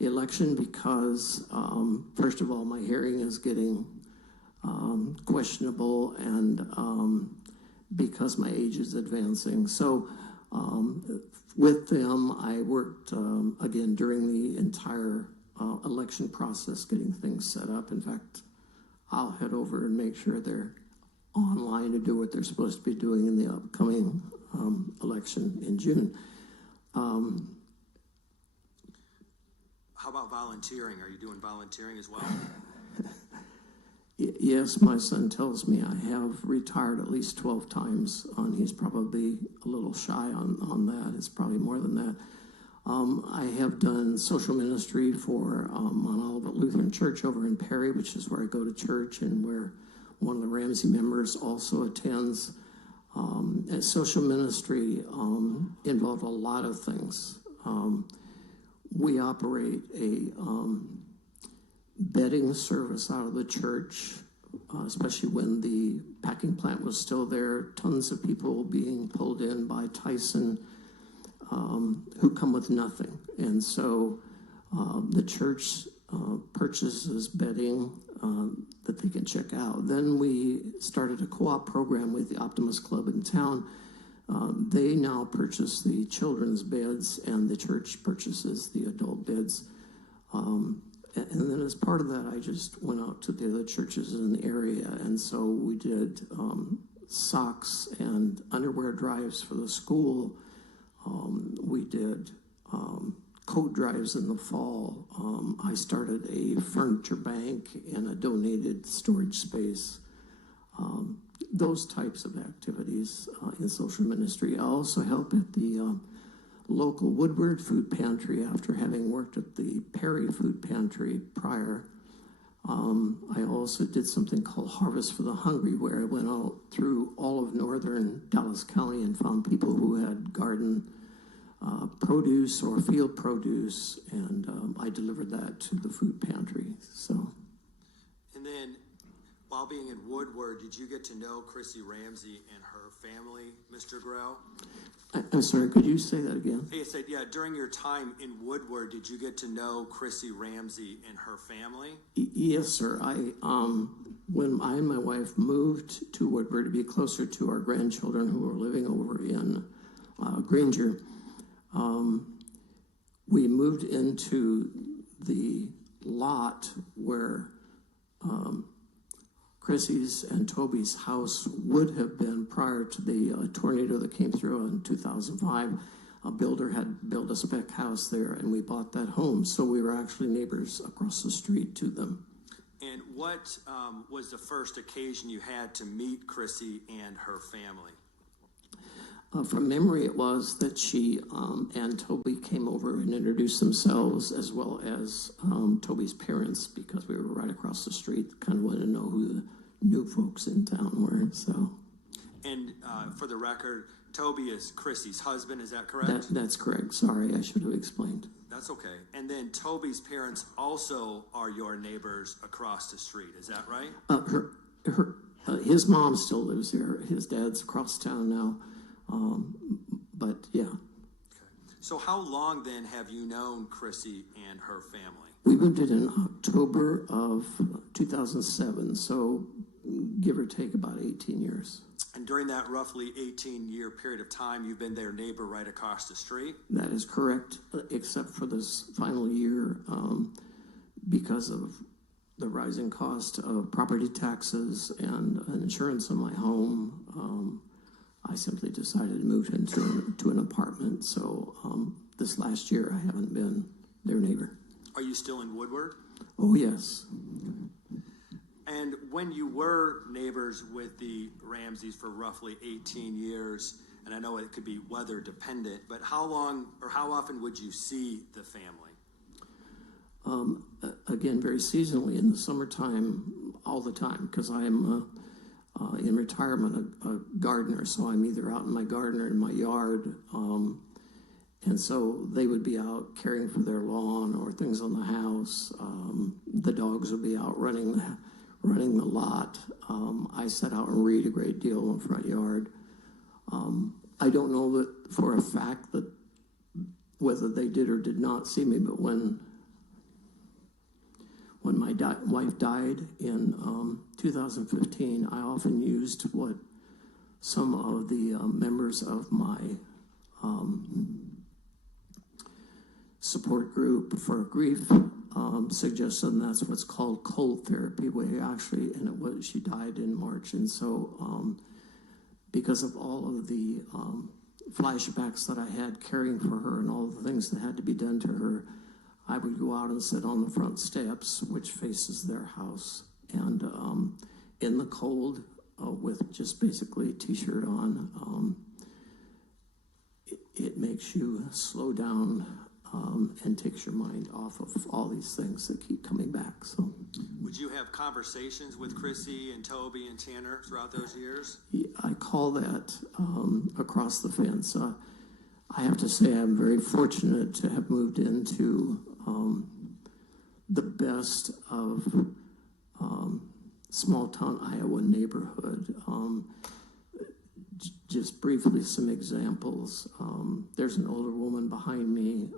election, because first of all, my hearing is getting questionable, and because my age is advancing. So with them, I worked again during the entire election process, getting things set up. In fact, I'll head over and make sure they're online to do what they're supposed to be doing in the upcoming election in June. How about volunteering? Are you doing volunteering as well? Yes, my son tells me I have retired at least 12 times. He's probably a little shy on that. It's probably more than that. I have done social ministry for Mount Olivet Lutheran Church over in Perry, which is where I go to church and where one of the Ramsey members also attends. And social ministry involved a lot of things. We operate a bedding service out of the church, especially when the packing plant was still there. Tons of people being pulled in by Tyson who come with nothing. And so the church purchases bedding that they can check out. Then we started a co-op program with the Optimist Club in town. They now purchase the children's beds, and the church purchases the adult beds. And then as part of that, I just went out to the other churches in the area, and so we did socks and underwear drives for the school. We did coat drives in the fall. I started a furniture bank and a donated storage space. Those types of activities in social ministry. I also help at the local Woodward Food Pantry after having worked at the Perry Food Pantry prior. I also did something called Harvest for the Hungry, where I went out through all of northern Dallas County and found people who had garden produce or field produce, and I delivered that to the food pantry. So, And then, while being in Woodward, did you get to know Kristin Ramsey and her family, Mr. Grell? I'm sorry, could you say that again? Hey, I said, yeah, during your time in Woodward, did you get to know Kristin Ramsey and her family? Yes, sir. When I and my wife moved to Woodward to be closer to our grandchildren who were living over in Granger, we moved into the lot where Chrissy's and Toby's house would have been, prior to the tornado that came through in 2005, a builder had built a spec house there, and we bought that home. So we were actually neighbors across the street to them. And what was the first occasion you had to meet Chrissy and her family? From memory, it was that she and Toby came over and introduced themselves, as well as Toby's parents, because we were right across the street. Kind of wanted to know who the new folks in town were. So, and for the record, Toby is Chrissy's husband. Is that correct? That's correct. Sorry, I should have explained. That's okay. And then Toby's parents also are your neighbors across the street. Is that right? His mom still lives there. His dad's across town now. But yeah. Okay. So how long then have you known Chrissy and her family? We moved in October of 2007, so give or take about 18 years. And during that roughly 18-year period of time, you've been their neighbor right across the street? That is correct, except for this final year, because of the rising cost of property taxes and insurance on my home. I simply decided to move into an apartment. So this last year, I haven't been their neighbor. Are you still in Woodward? Oh, yes. And when you were neighbors with the Ramseys for roughly 18 years, and I know it could be weather dependent, but how long or how often would you see the family? Again, very seasonally in the summertime, all the time, because I am in retirement a gardener, so I'm either out in my garden or in my yard. And so they would be out caring for their lawn or things on the house. The dogs would be out running the lot. I sat out and read a great deal in the front yard. I don't know that for a fact that whether they did or did not see me, but when my wife died in 2015, I often used what some of the members of my support group for grief suggested, and that's what's called cold therapy, where she died in March. And so because of all of the flashbacks that I had caring for her and all the things that had to be done to her, I would go out and sit on the front steps, which faces their house, and in the cold, with just basically a t-shirt on, it makes you slow down and takes your mind off of all these things that keep coming back. So, would you have conversations with Chrissy and Toby and Tanner throughout those years? I call that across the fence. I have to say I'm very fortunate to have moved into the best of small town Iowa neighborhood. Just briefly, some examples. There's an older woman behind me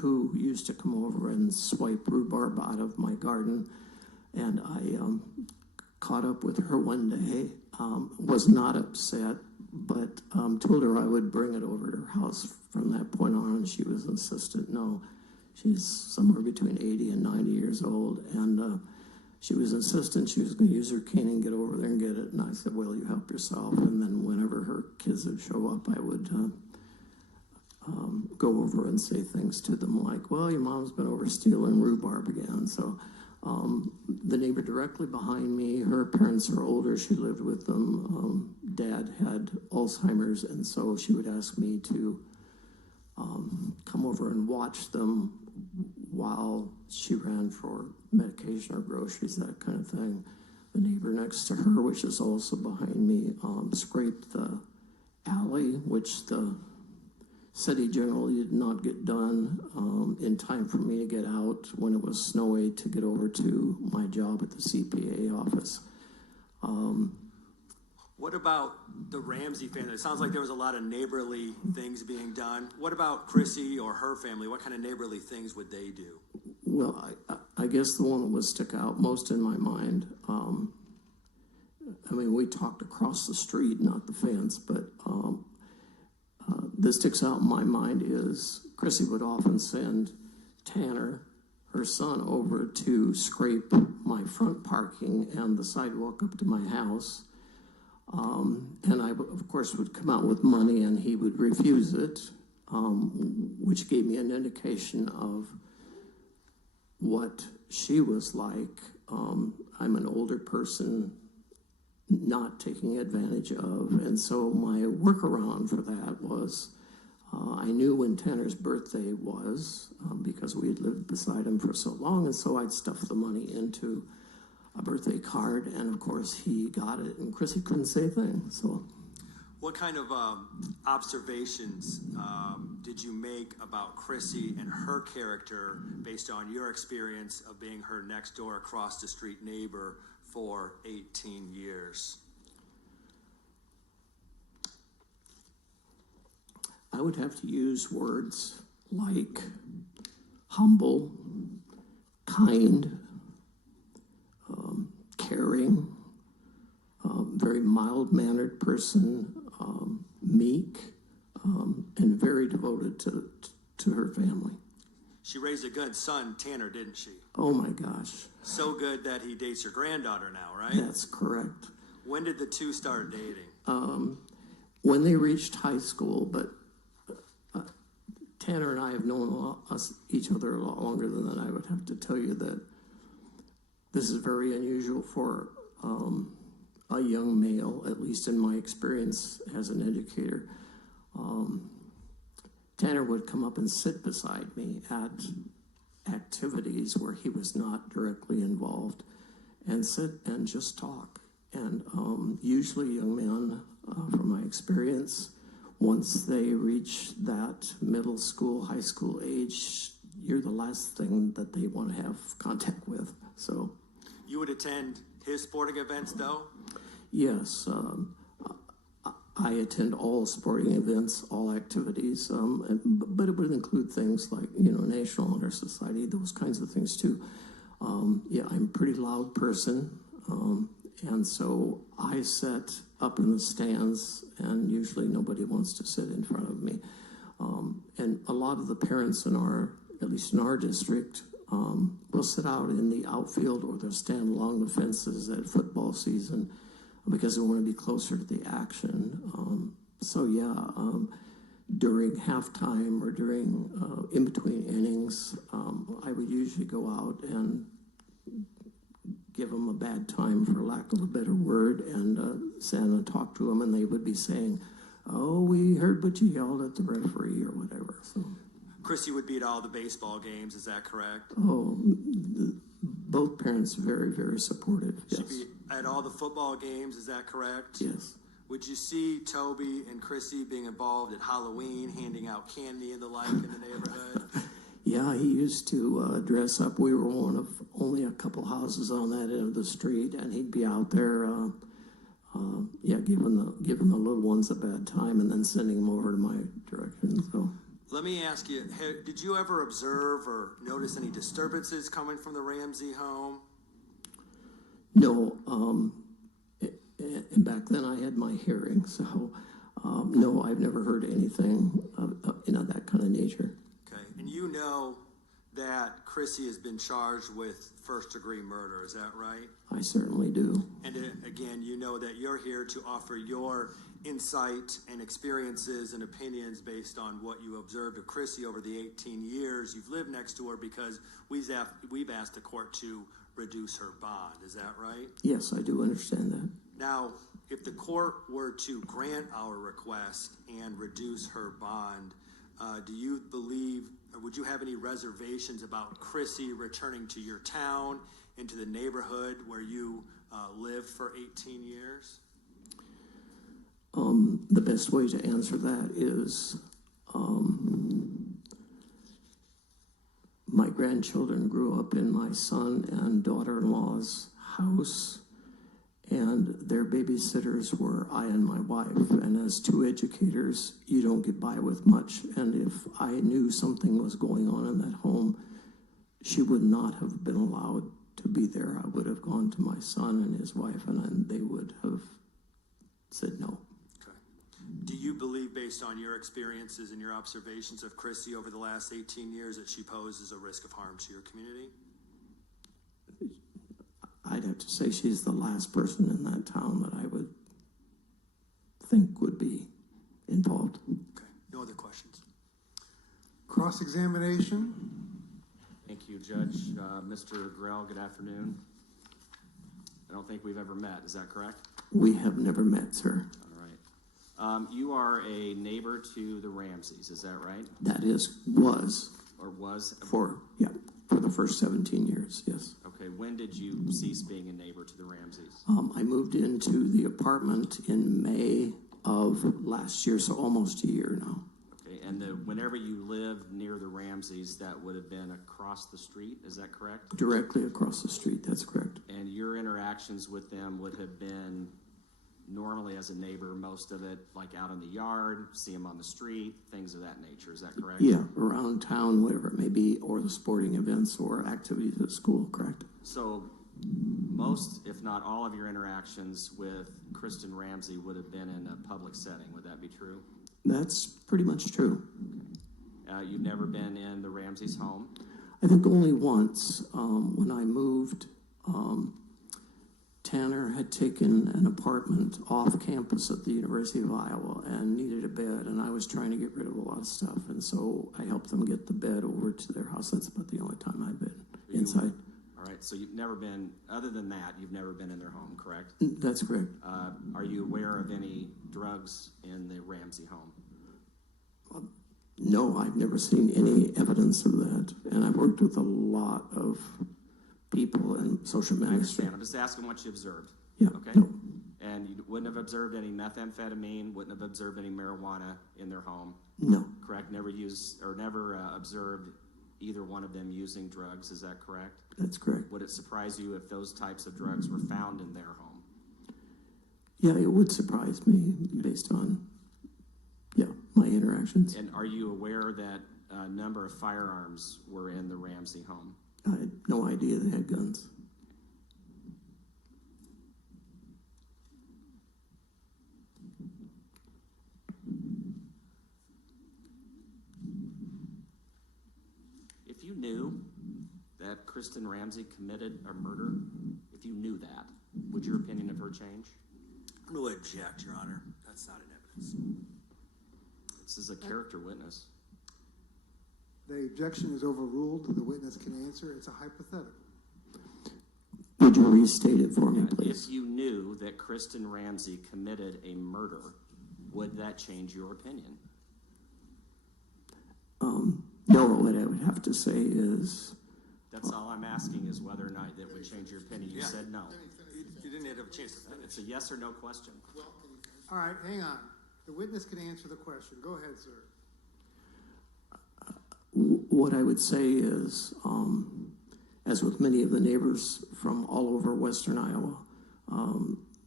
who used to come over and swipe rhubarb out of my garden, and I caught up with her one day. Was not upset, but told her I would bring it over to her house from that point on, and she was insistent. No, she's somewhere between 80 and 90 years old, and she was insistent she was going to use her cane and get over there and get it. And I said, well, you help yourself. And then whenever her kids would show up, I would go over and say things to them like, well, your mom's been over stealing rhubarb again. So the neighbor directly behind me, her parents are older. She lived with them. Dad had Alzheimer's, and so she would ask me to come over and watch them while she ran for medication or groceries, that kind of thing. The neighbor next to her, which is also behind me, scraped the alley, which the city generally did not get done in time for me to get out when it was snowy to get over to my job at the CPA office. What about the Ramsey family? It sounds like there was a lot of neighborly things being done. What about Chrissy or her family? What kind of neighborly things would they do? Well, I guess the one that would stick out most in my mind, we talked across the street, not the fence, but that sticks out in my mind is Chrissy would often send Tanner, her son over to scrape my front parking and the sidewalk up to my house. And I, of course, would come out with money and he would refuse it, which gave me an indication of what she was like. I'm an older person, not taking advantage of. And so my workaround for that was I knew when Tanner's birthday was because we had lived beside him for so long. And so I'd stuff the money into a birthday card. And of course, he got it. And Chrissy couldn't say a thing. So, What kind of observations did you make about Chrissy and her character based on your experience of being her next door across the street neighbor for 18 years? I would have to use words like humble, kind, caring, very mild-mannered person, meek, and very devoted to her family. She raised a good son, Tanner, didn't she? Oh my gosh. So good that he dates your granddaughter now, right? That's correct. When did the two start dating? When they reached high school, but Tanner and I have known each other a lot longer than that. I would have to tell you that this is very unusual for a young male, at least in my experience as an educator. Tanner would come up and sit beside me at activities where he was not directly involved and sit and just talk. And usually young men, from my experience, once they reach that middle school, high school age, you're the last thing that they want to have contact with. So, You would attend his sporting events, though? yes, I attend all sporting events, all activities, but it would include things like, National Honor Society, those kinds of things too. Yeah, I'm a pretty loud person, and so I sit up in the stands, and usually nobody wants to sit in front of me. And a lot of the parents at least in our district, will sit out in the outfield or they'll stand along the fences at football season because they want to be closer to the action. During halftime or during in between innings, I would usually go out and give them a bad time, for lack of a better word, and stand and talk to them, and they would be saying, "Oh, we heard what you yelled at the referee," or whatever. So, Chrissy would be at all the baseball games, is that correct? oh, both parents very, very supportive. Yes. She'd be at all the football games, is that correct? Yes. Would you see Toby and Chrissy being involved at Halloween, handing out candy and the like in the neighborhood? Yeah, he used to dress up. We were one of only a couple houses on that end of the street, and he'd be out there, giving the little ones a bad time, and then sending them over to my direction. So, Let me ask you, did you ever observe or notice any disturbances coming from the Ramsey home? no, and back then I had my hearing, so no, I've never heard anything of that kind of nature. Okay, and you know that Chrissy has been charged with first-degree murder, is that right? I certainly do. And again, you know that you're here to offer your insight and experiences and opinions based on what you observed of Chrissy over the 18 years you've lived next to her, because we've asked the court to reduce her bond. Is that right? Yes, I do understand that. Now, if the court were to grant our request and reduce her bond, do you believe, or would you have any reservations about Chrissy returning to your town, into the neighborhood where you lived for 18 years? The best way to answer that is my grandchildren grew up in my son and daughter-in-law's house, and their babysitters were I and my wife. And as two educators, you don't get by with much. And if I knew something was going on in that home, she would not have been allowed to be there. I would have gone to my son and his wife, and they would have said no. Okay. Do you believe, based on your experiences and your observations of Chrissy over the last 18 years, that she poses a risk of harm to your community? I'd have to say she's the last person in that town that I would think would be involved. Okay. No other questions? Cross-examination. Thank you, Judge. Mr. Grell, good afternoon. I don't think we've ever met. Is that correct? We have never met, sir. All right. You are a neighbor to the Ramseys, is that right? That was Or was? for the first 17 years, yes. Okay. When did you cease being a neighbor to the Ramseys? I moved into the apartment in May of last year, so almost a year now. Okay. And whenever you lived near the Ramseys, that would have been across the street, is that correct? Directly across the street, that's correct. And your interactions with them would have been normally as a neighbor, most of it like out in the yard, see them on the street, things of that nature. Is that correct? Yeah, around town, whatever it may be, or the sporting events or activities at school, correct? So most, if not all of your interactions with Kristin Ramsey would have been in a public setting. Would that be true? That's pretty much true. You've never been in the Ramsey's home? I think only once, when I moved, Tanner had taken an apartment off campus at the University of Iowa and needed a bed, and I was trying to get rid of a lot of stuff, and so I helped them get the bed over to their house. That's about the only time I've been inside. All right, so you've never been, other than that, you've never been in their home, correct? That's correct. Are you aware of any drugs in the Ramsey home? No, I've never seen any evidence of that, and I've worked with a lot of people in social I ministry. understand. I'm just asking what you observed. Yeah, Okay? no. And you wouldn't have observed any methamphetamine, wouldn't have observed any marijuana in their home, No, correct? Never used or never observed either one of them using drugs. Is that correct? that's correct. Would it surprise you if those types of drugs were found in their home? Yeah, it would surprise me based on, my interactions. And are you aware that a number of firearms were in the Ramsey home? I had no idea they had guns. If you knew that Kristin Ramsey committed a murder, if you knew that, would your opinion of her change? I'm going to object, Your Honor. That's not in evidence. This is a character witness. The objection is overruled. The witness can answer. It's a hypothetical. Would you restate it for me, please? If you knew that Kristin Ramsey committed a murder, would that change your opinion? No, what I would have to say is, That's all I'm asking is whether or not that would change your opinion. You said no. You didn't have a chance to finish. It's a yes or no question. All right, hang on. The witness can answer the question. Go ahead, sir. what I would say is, as with many of the neighbors from all over Western Iowa,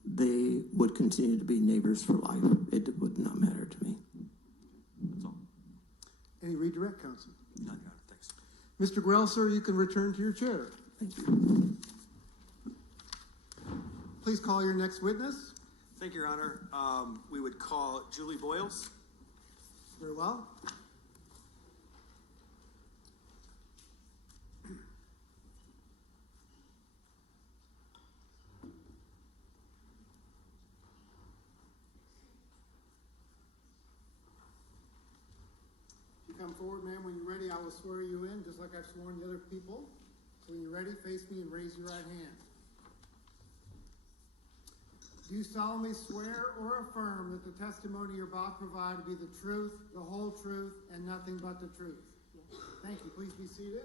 they would continue to be neighbors for life. It would not matter to me. That's all. Any redirect, counsel? None, Your Honor. Thanks. Mr. Grell, sir, you can return to your chair. Thank you. Please call your next witness. Thank you, Your Honor. We would call Julie Boyles. Very well. Come forward, ma'am. When you're ready, I will swear you in, just like I've sworn the other people. So when you're ready, face me and raise your right hand. Do you solemnly swear or affirm that the testimony you're about to provide to be the truth, the whole truth, and nothing but the truth? Yes. Thank you. Please be seated.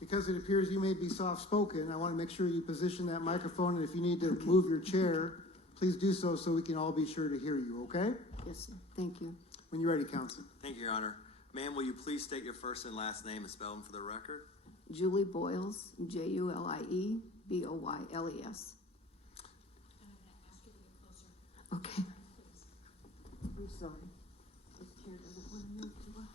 Because it appears you may be soft-spoken, I want to make sure you position that microphone, and if you need to move your chair, please do so we can all be sure to hear you, okay? Yes, sir. Thank you. When you're ready, counsel. Thank you, Your Honor. Ma'am, will you please state your first and last name and spell them for the record? Julie Boyles, Julie Boyles. Okay. I'm sorry. This chair doesn't want to move too well.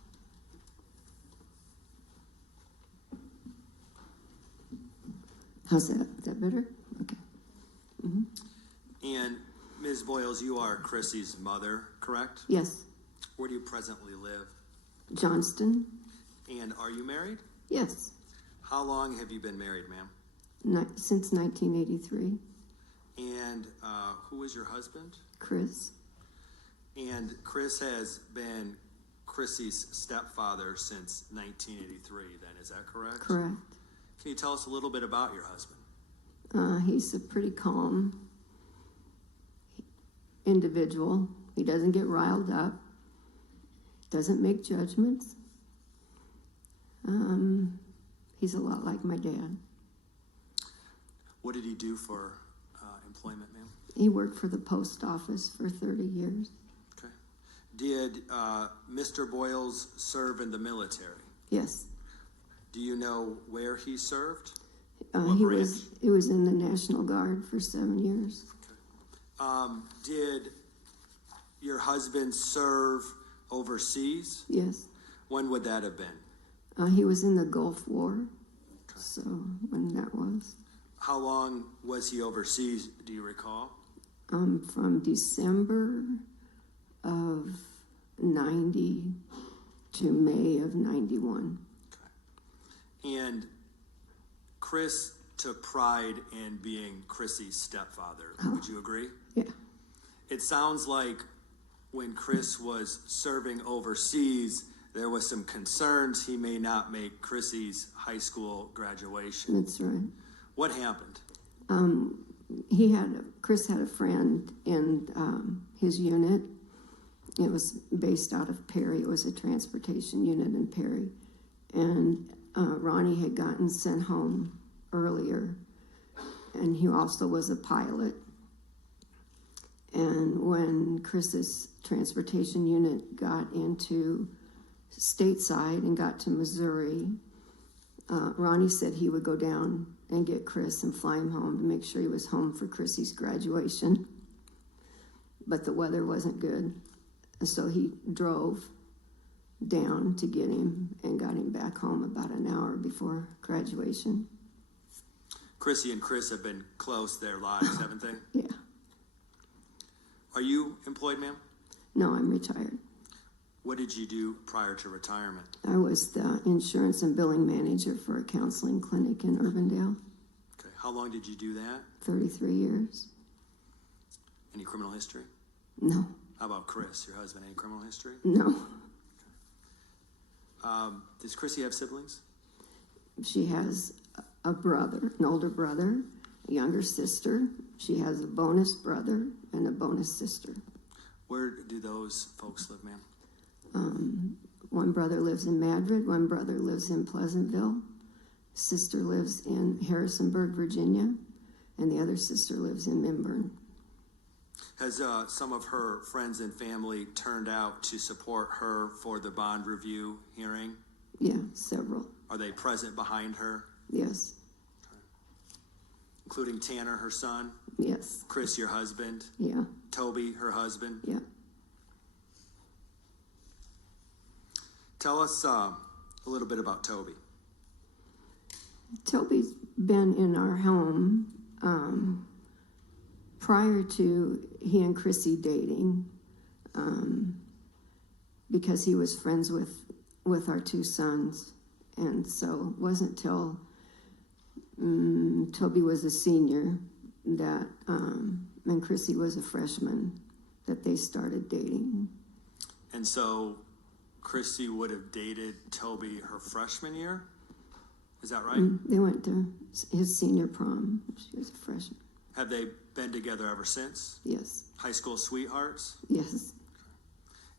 How's that? Is that better? Okay. And Ms. Boyles, you are Chrissy's mother, correct? Yes. Where do you presently live? Johnston? And are you married? Yes. How long have you been married, ma'am? Since 1983. And who is your husband? Chris? And Chris has been Chrissy's stepfather since 1983, then, is that correct? Correct. Can you tell us a little bit about your husband? He's a pretty calm individual. He doesn't get riled up, doesn't make judgments. He's a lot like my dad. What did he do for employment, ma'am? He worked for the post office for 30 years. Okay. Did Mr. Boyles serve in the military? Yes. Do you know where he served? He was in the National Guard for 7 years. Did your husband serve overseas? Yes. When would that have been? He was in the Gulf War. So when that was. How long was he overseas, do you recall? From December of 90 to May of 91. Okay. And Chris took pride in being Chrissy's stepfather. Would you agree? Yeah. It sounds like when Chris was serving overseas, there was some concerns he may not make Chrissy's high school graduation. That's right. What happened? Chris had a friend in his unit. It was based out of Perry. It was a transportation unit in Perry. And Ronnie had gotten sent home earlier. And he also was a pilot. And when Chris's transportation unit got into stateside and got to Missouri, Ronnie said he would go down and get Chris and fly him home to make sure he was home for Chrissy's graduation. But the weather wasn't good. And so he drove down to get him and got him back home about an hour before graduation. Chrissy and Chris have been close their lives, haven't they? Yeah. Are you employed, ma'am? No, I'm retired. What did you do prior to retirement? I was the insurance and billing manager for a counseling clinic in Urbandale. Okay. How long did you do that? 33 years. Any criminal history? No. How about Chris, your husband? Any criminal history? No. Does Chrissy have siblings? She has a brother, an older brother, a younger sister. She has a bonus brother and a bonus sister. Where do those folks live, ma'am? One brother lives in Madrid. One brother lives in Pleasantville. Sister lives in Harrisonburg, Virginia. And the other sister lives in Minburn. Has some of her friends and family turned out to support her for the bond review hearing? Yeah, several. Are they present behind her? Yes. Including Tanner, her son? Yes. Chris, your husband? Yeah. Toby, her husband? Yeah. Tell us a little bit about Toby. Toby's been in our home prior to he and Chrissy dating because he was friends with our two sons. And so it wasn't till Toby was a senior that and Chrissy was a freshman that they started dating. And so Chrissy would have dated Toby her freshman year? Is that right? They went to his senior prom. She was a freshman. Have they been together ever since? Yes. High school sweethearts? Yes.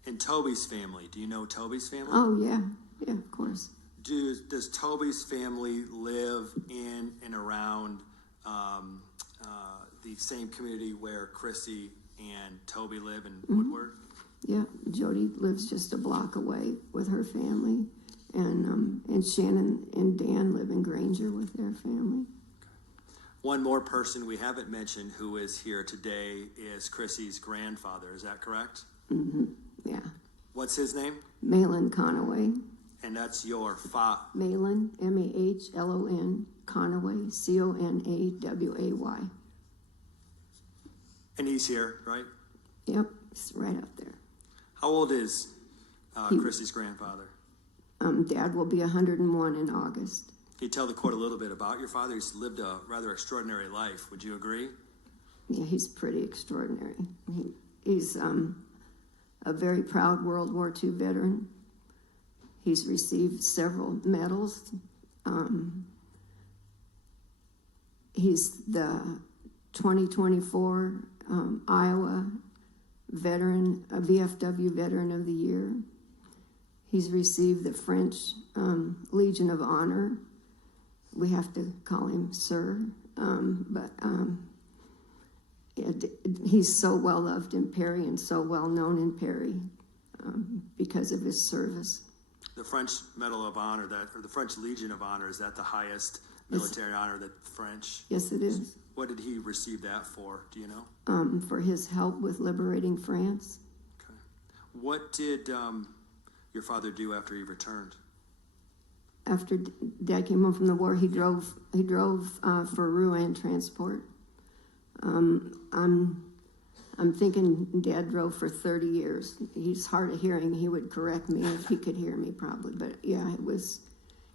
And Toby's family, do you know Toby's family? Oh, yeah. Yeah, of course. Does Toby's family live in and around the same community where Chrissy and Toby live in Woodward? Yeah, Jody lives just a block away with her family, and Shannon and Dan live in Granger with their family. One more person we haven't mentioned who is here today is Chrissy's grandfather. Is that correct? Mm-hmm. Yeah. What's his name? Malin Conaway. And that's your father. Malin, Mahlon, Conaway, Conaway. And he's here, right? Yep, it's right up there. How old is He- Chrissy's grandfather? Dad will be 101 in August. Can you tell the court a little bit about your father? He's lived a rather extraordinary life. Would you agree? Yeah, he's pretty extraordinary. He's a very proud World War II veteran. He's received several medals. He's the 2024 Iowa veteran, VFW Veteran of the Year. He's received the French Legion of Honor. We have to call him Sir, he's so well loved in Perry and so well known in Perry because of his service. The French Medal of Honor, or the French Legion of Honor, is that the highest military honor that French? Yes, it is. What did he receive that for? Do you know? For his help with liberating France. Okay. What did your father do after he returned? After Dad came home from the war, he drove for Rouen Transport. I'm thinking Dad drove for 30 years. He's hard of hearing. He would correct me if he could hear me, probably. But yeah,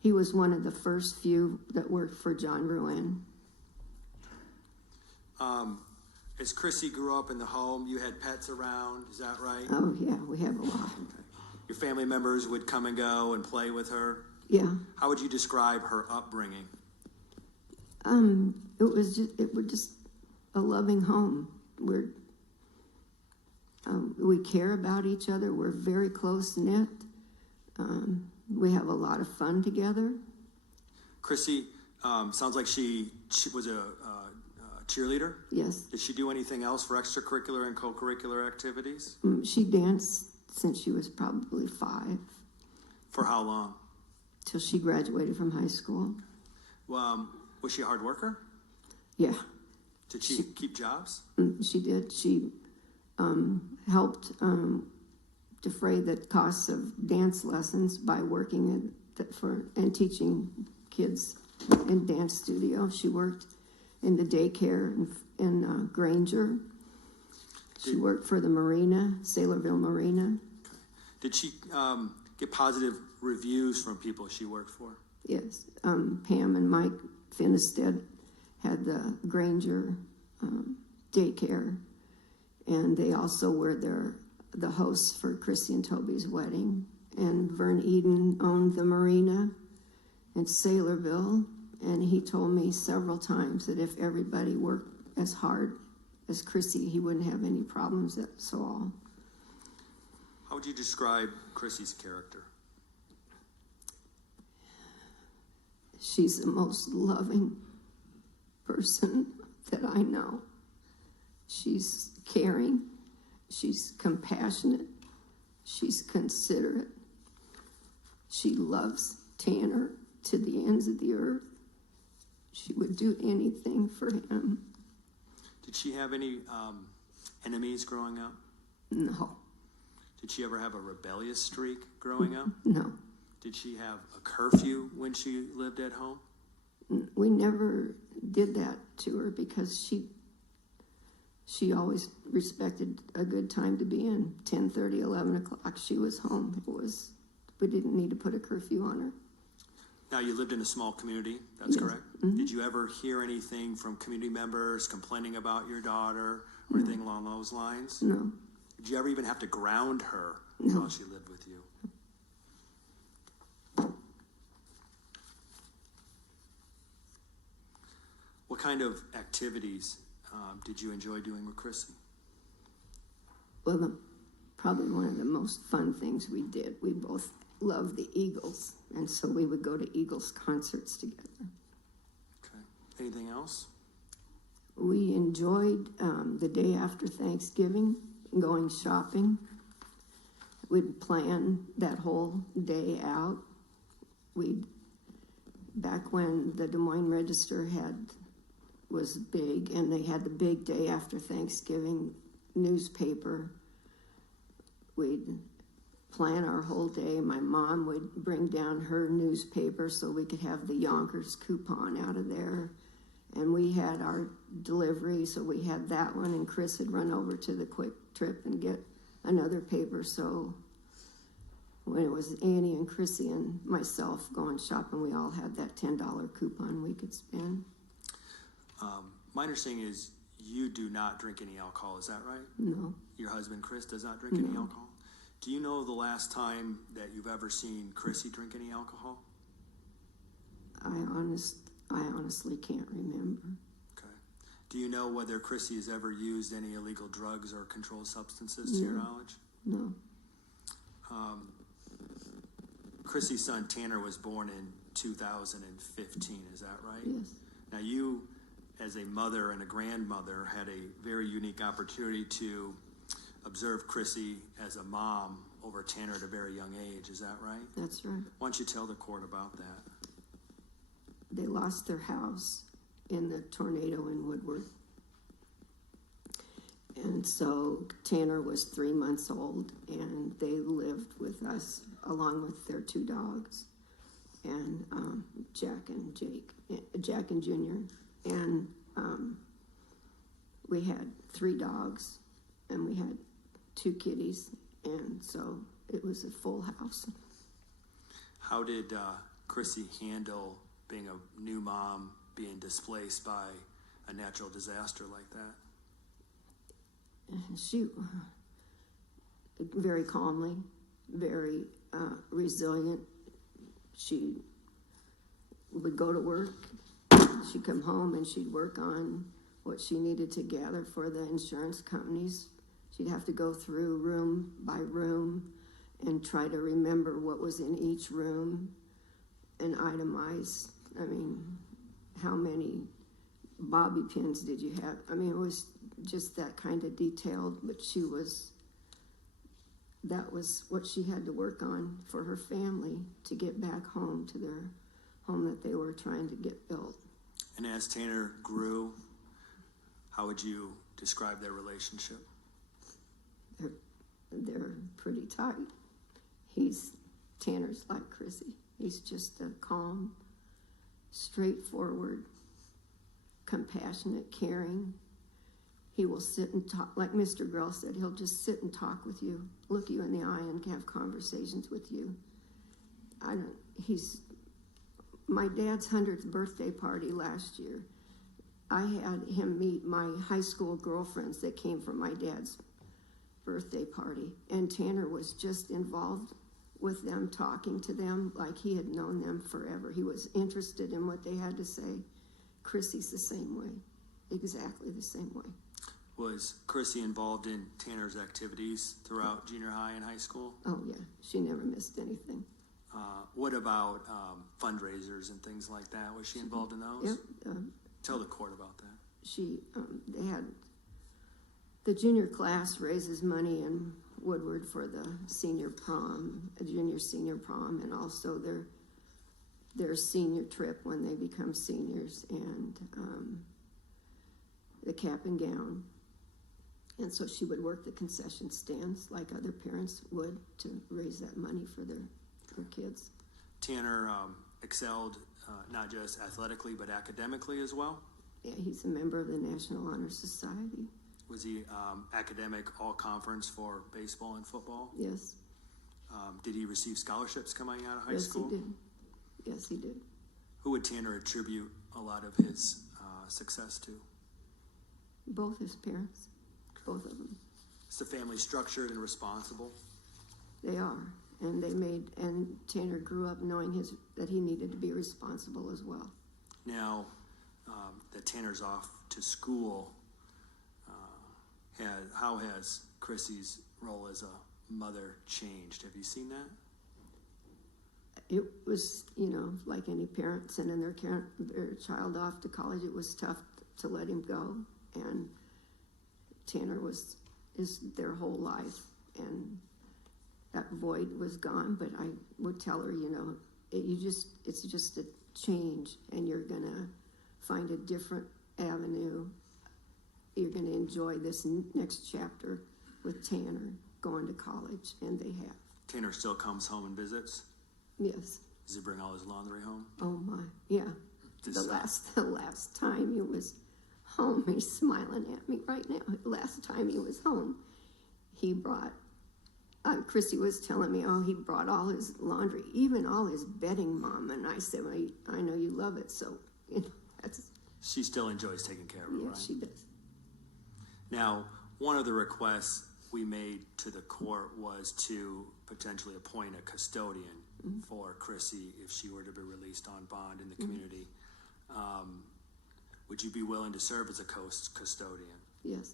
he was one of the first few that worked for John Rouen. As Chrissy grew up in the home, you had pets around. Is that right? Oh yeah, we have a lot. Okay. Your family members would come and go and play with her. Yeah. How would you describe her upbringing? It was just a loving home. We care about each other. We're very close knit. We have a lot of fun together. Chrissy sounds like she was a cheerleader. Yes. Did she do anything else for extracurricular and co-curricular activities? She danced since she was probably 5. For how long? Till she graduated from high school. Was she a hard worker? Yeah. Did she keep jobs? She did. She helped defray the costs of dance lessons by working and teaching kids in dance studio. She worked in the daycare in Granger. She worked for the marina, Sailorville Marina. Did she get positive reviews from people she worked for? Yes. Pam and Mike Finnested had the Granger daycare, and they also were the hosts for Chrissy and Toby's wedding. And Vern Eden owned the marina in Sailorville, and he told me several times that if everybody worked as hard as Chrissy, he wouldn't have any problems at all. How would you describe Chrissy's character? She's the most loving person that I know. She's caring. She's compassionate. She's considerate. She loves Tanner to the ends of the earth. She would do anything for him. Did she have any enemies growing up? No. Did she ever have a rebellious streak growing up? No. Did she have a curfew when she lived at home? We never did that to her because she always respected a good time to be in. 10:30, 11 o'clock, she was home. We didn't need to put a curfew on her. Now, you lived in a small community, that's Yes. correct? Mm-hmm. Did you ever hear anything from community members complaining about your daughter or anything along those lines? No. Did you ever even have to ground her No. while she lived with you? What kind of activities did you enjoy doing with Chrissy? Well, probably one of the most fun things we did. We both loved the Eagles, and so we would go to Eagles concerts together. Okay. Anything else? We enjoyed the day after Thanksgiving, going shopping. We'd plan that whole day out. Back when the Des Moines Register was big, and they had the big day after Thanksgiving newspaper, we'd plan our whole day. My mom would bring down her newspaper so we could have the Yonkers coupon out of there. And we had our delivery, so we had that one, and Chris had run over to the Quick Trip and get another paper. So when it was Annie and Chrissy and myself going shopping, we all had that $10 coupon we could spend. My understanding is you do not drink any alcohol, is that right? No. Your husband, Chris, does not drink any alcohol? Do you know the last time that you've ever seen Chrissy drink any alcohol? I honestly can't remember. Okay. Do you know whether Chrissy has ever used any illegal drugs or controlled substances to your knowledge? No. Chrissy's son Tanner was born in 2015, is that right? Yes. Now you, as a mother and a grandmother, had a very unique opportunity to observe Chrissy as a mom over Tanner at a very young age, is that right? That's right. Why don't you tell the court about that? They lost their house in the tornado in Woodward. And so Tanner was 3 months old, and they lived with us along with their 2 dogs, and Jack and Junior. And we had 3 dogs, and we had 2 kitties, and so it was a full house. How did Chrissy handle being a new mom, being displaced by a natural disaster like that? She very calmly, very resilient. She would go to work. She'd come home and she'd work on what she needed to gather for the insurance companies. She'd have to go through room by room and try to remember what was in each room and itemize. I mean, how many bobby pins did you have? I mean, it was just that kind of detailed, but that was what she had to work on for her family to get back home to their home that they were trying to get built. And as Tanner grew, how would you describe their relationship? They're pretty tight. Tanner's like Chrissy. He's just a calm, straightforward, compassionate, caring. He will sit and talk, like Mr. Grell said, he'll just sit and talk with you, look you in the eye and have conversations with you. My dad's 100th birthday party last year, I had him meet my high school girlfriends that came from my dad's birthday party, and Tanner was just involved with them, talking to them like he had known them forever. He was interested in what they had to say. Chrissy's the same way, exactly the same way. Was Chrissy involved in Tanner's activities throughout junior high and high school? Oh yeah, she never missed anything. What about fundraisers and things like that? Was she involved in those? Yep. Tell the court about that. They had the junior class raises money in Woodward for the senior prom, a junior senior prom, and also their senior trip when they become seniors, and the cap and gown. And so she would work the concession stands like other parents would to raise that money for their kids. Tanner excelled not just athletically but academically as well. Yeah, he's a member of the National Honor Society. Was he academic all-conference for baseball and football? Yes. Did he receive scholarships coming out of high Yes, school? he did. Yes, he did. Who would Tanner attribute a lot of his success to? Both his parents, both of them. Is the family structured and responsible? They are, and Tanner grew up knowing that he needed to be responsible as well. Now that Tanner's off to school, how has Chrissy's role as a mother changed? Have you seen that? It was, like any parent sending their child off to college, it was tough to let him go. And Tanner is their whole life. And that void was gone, but I would tell her, it's just a change, and you're going to find a different avenue. You're going to enjoy this next chapter with Tanner going to college, and they have. Tanner still comes home and visits? Yes. Does he bring all his laundry home? Oh, my. Yeah. Does the last time he was home, he's smiling at me right now. The last time he was home, he brought, Chrissy was telling me, he brought all his laundry, even all his bedding, Mom. And I said, well, I know you love it, so, that's, She still enjoys taking care of it, yeah, right? she does. Now, one of the requests we made to the court was to potentially appoint a custodian for Chrissy if she were to be released on bond in the community. Would you be willing to serve as a custodian? Yes,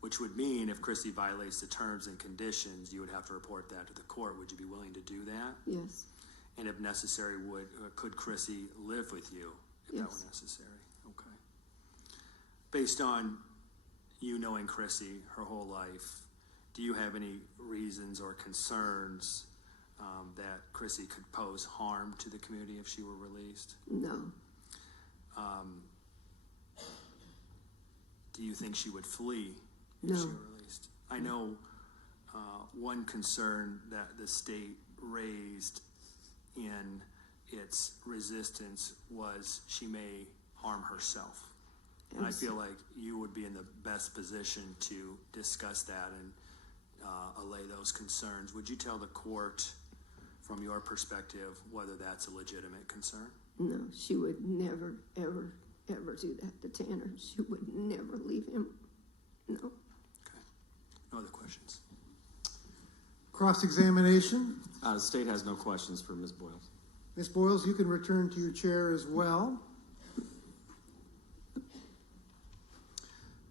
Which would mean if Chrissy violates the terms and conditions, you would have to report that to the court. Would you be willing to do that? yes, And if necessary, could Chrissy live with you if that Yes. were necessary? Okay. Based on you knowing Chrissy her whole life, do you have any reasons or concerns that Chrissy could pose harm to the community if she were released? no, Do you think she would flee if No. she were released? I know one concern that the state raised in its resistance was she may harm herself. And I feel like you would be in the best position to discuss that and allay those concerns. Would you tell the court, from your perspective, whether that's a legitimate concern? no, she would never, ever, ever do that to Tanner. She would never leave him. No. Okay. No other questions? Cross-examination. The state has no questions for Ms. Boyles. Ms. Boyles, you can return to your chair as well.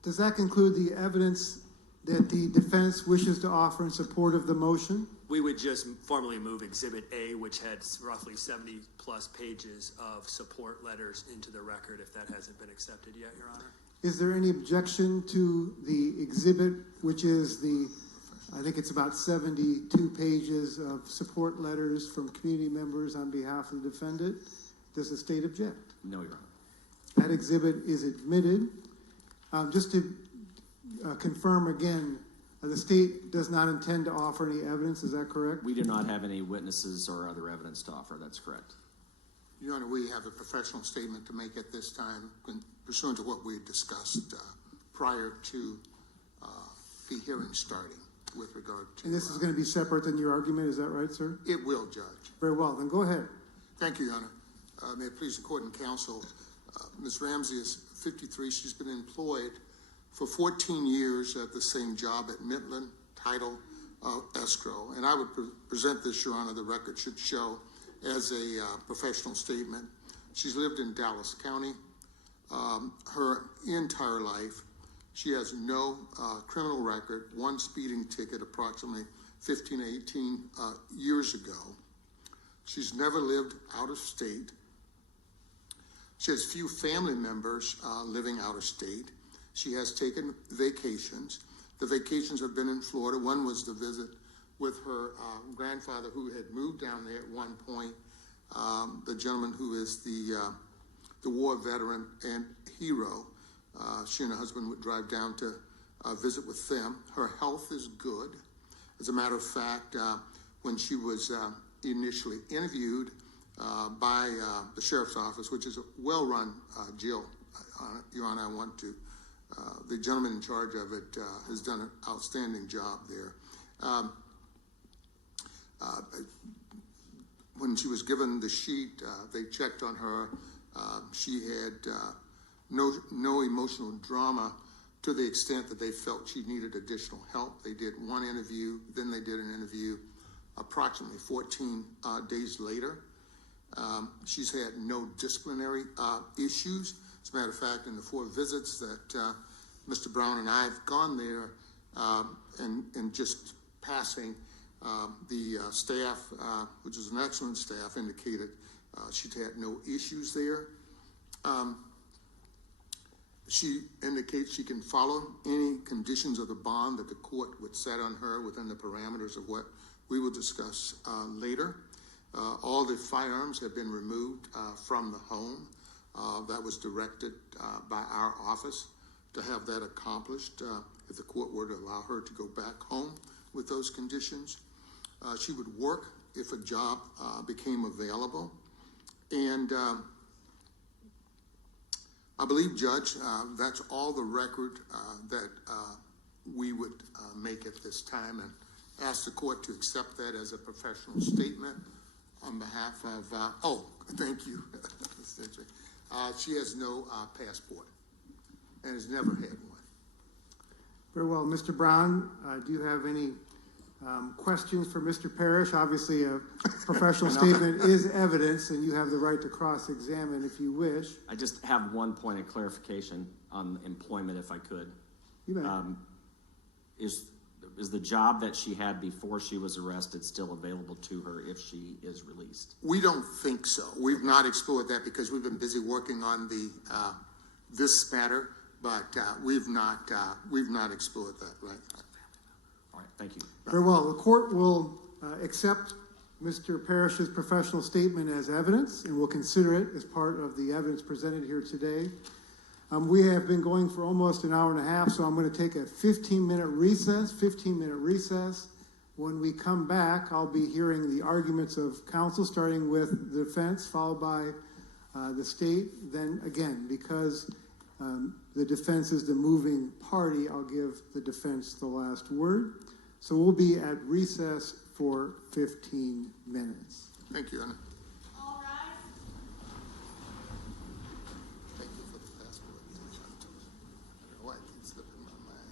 Does that conclude the evidence that the defense wishes to offer in support of the motion? We would just formally move Exhibit A, which had roughly 70-plus pages of support letters, into the record if that hasn't been accepted yet, Your Honor. Is there any objection to the exhibit, which is I think it's about 72 pages of support letters from community members on behalf of the defendant? Does the state object? No, Your Honor. That exhibit is admitted. Just to confirm again, the state does not intend to offer any evidence, is that correct? We do not have any witnesses or other evidence to offer. That's correct. Your Honor, we have a professional statement to make at this time pursuant to what we discussed prior to the hearing starting with regard to... And this is going to be separate than your argument, is that right, sir? It will, Judge. Very well, then go ahead. Thank you, Your Honor. May it please the court and counsel, Ms. Ramsey is 53. She's been employed for 14 years at the same job at Midland Title Escrow. And I would present this, Your Honor, the record should show, as a professional statement. She's lived in Dallas County her entire life. She has no criminal record, one speeding ticket approximately 15, 18 years ago. She's never lived out of state. She has few family members living out of state. She has taken vacations. The vacations have been in Florida. One was the visit with her grandfather, who had moved down there at one point, the gentleman who is the war veteran and hero. She and her husband would drive down to visit with them. Her health is good. As a matter of fact, when she was initially interviewed by the sheriff's office, which is a well-run jail, Your Honor, I want to, the gentleman in charge of it has done an outstanding job there. When she was given the sheet, they checked on her. She had no emotional drama to the extent that they felt she needed additional help. They did one interview, then they did an interview approximately 14 days later. She's had no disciplinary issues. As a matter of fact, in the 4 visits that Mr. Brown and I have gone there, and just passing, the staff, which is an excellent staff, indicated she'd had no issues there. She indicates she can follow any conditions of the bond that the court would set on her within the parameters of what we will discuss later. All the firearms have been removed from the home. That was directed by our office to have that accomplished if the court were to allow her to go back home with those conditions. She would work if a job became available. And I believe, Judge, that's all the record that we would make at this time, and ask the court to accept that as a professional statement on behalf of, thank you. She has no passport and has never had one. Very well. Mr. Brown, do you have any questions for Mr. Parrish? Obviously, a professional statement is evidence, and you have the right to cross-examine if you wish. I just have one point of clarification on employment, if I could. You may. Is the job that she had before she was arrested still available to her if she is released? We don't think so. We've not explored that because we've been busy working on the this matter, but we've not explored that. Right. All right. Thank you. Very well. The court will accept Mr. Parrish's professional statement as evidence, and will consider it as part of the evidence presented here today. We have been going for almost an hour and a half, so I'm going to take a 15-minute recess. When we come back, I'll be hearing the arguments of counsel, starting with the defense, followed by the state. Then again, because the defense is the moving party, I'll give the defense the last word. So we'll be at recess for 15 minutes. Thank you, Anna. All rise. Thank you for the passport. I don't know why it keeps slipping my mind.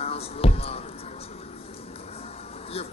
Kyle's a little louder. You've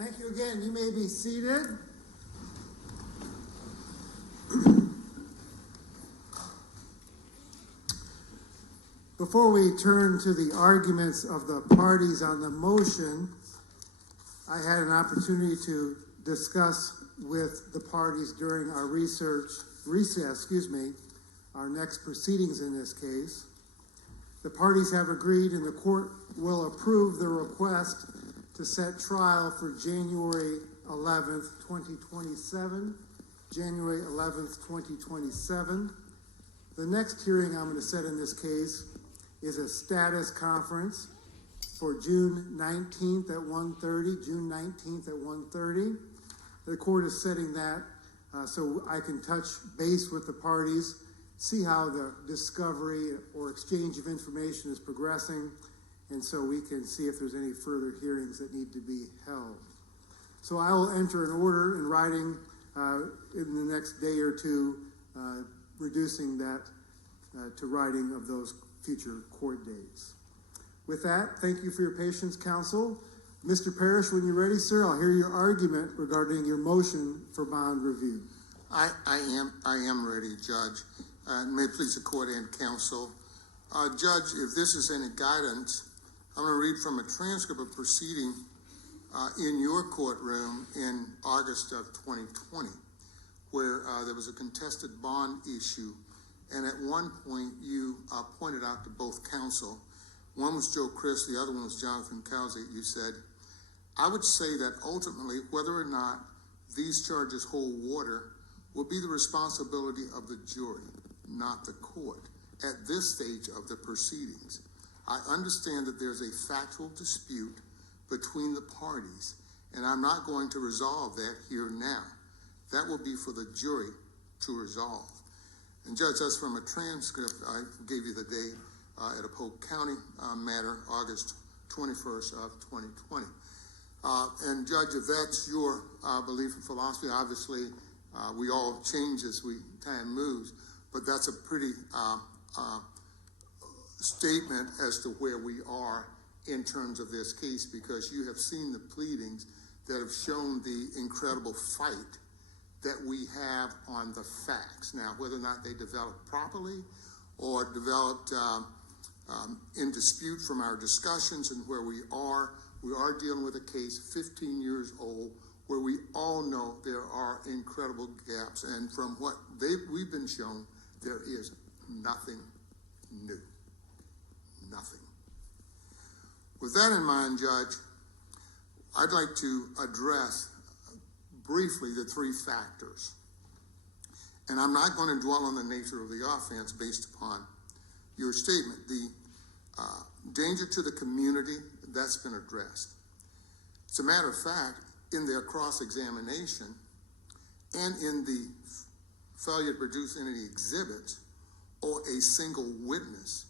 Thank you again. You may be seated. Before we turn to the arguments of the parties on the motion, I had an opportunity to discuss with the parties during our our next proceedings in this case. The parties have agreed and the court will approve the request to set trial for January 11th, 2027. January 11th, 2027. The next hearing I'm going to set in this case is a status conference for June 19th at 1:30. June 19th at 1:30. The court is setting that so I can touch base with the parties, see how the discovery or exchange of information is progressing, and so we can see if there's any further hearings that need to be held. So I will enter an order in writing in the next day or two, reducing that to writing of those future court dates. With that, thank you for your patience, counsel. Mr. Parrish, when you're ready, sir, I'll hear your argument regarding your motion for bond review. I am ready, Judge. May it please the court and counsel. Judge, if this is any guidance, I'm going to read from a transcript of proceeding in your courtroom in August of 2020, where there was a contested bond issue. And at one point, you pointed out to both counsel, one was Joe Chris, the other one was Jonathan Cowsey. You said, I would say that ultimately, whether or not these charges hold water will be the responsibility of the jury, not the court, at this stage of the proceedings. I understand that there's a factual dispute between the parties, and I'm not going to resolve that here now. That will be for the jury to resolve. And Judge, that's from a transcript I gave you the day at a Polk County matter, August 21st of 2020. And Judge, if that's your belief and philosophy, obviously we all change as time moves, but that's a pretty statement as to where we are in terms of this case, because you have seen the pleadings that have shown the incredible fight that we have on the facts. Now, whether or not they developed properly or developed in dispute from our discussions and where we are dealing with a case 15 years old where we all know there are incredible gaps. And from what we've been shown, there is nothing new. Nothing. With that in mind, Judge, I'd like to address briefly the three factors. And I'm not going to dwell on the nature of the offense based upon your statement. The danger to the community, that's been addressed. As a matter of fact, in their cross-examination and in the failure to produce any exhibits or a single witness,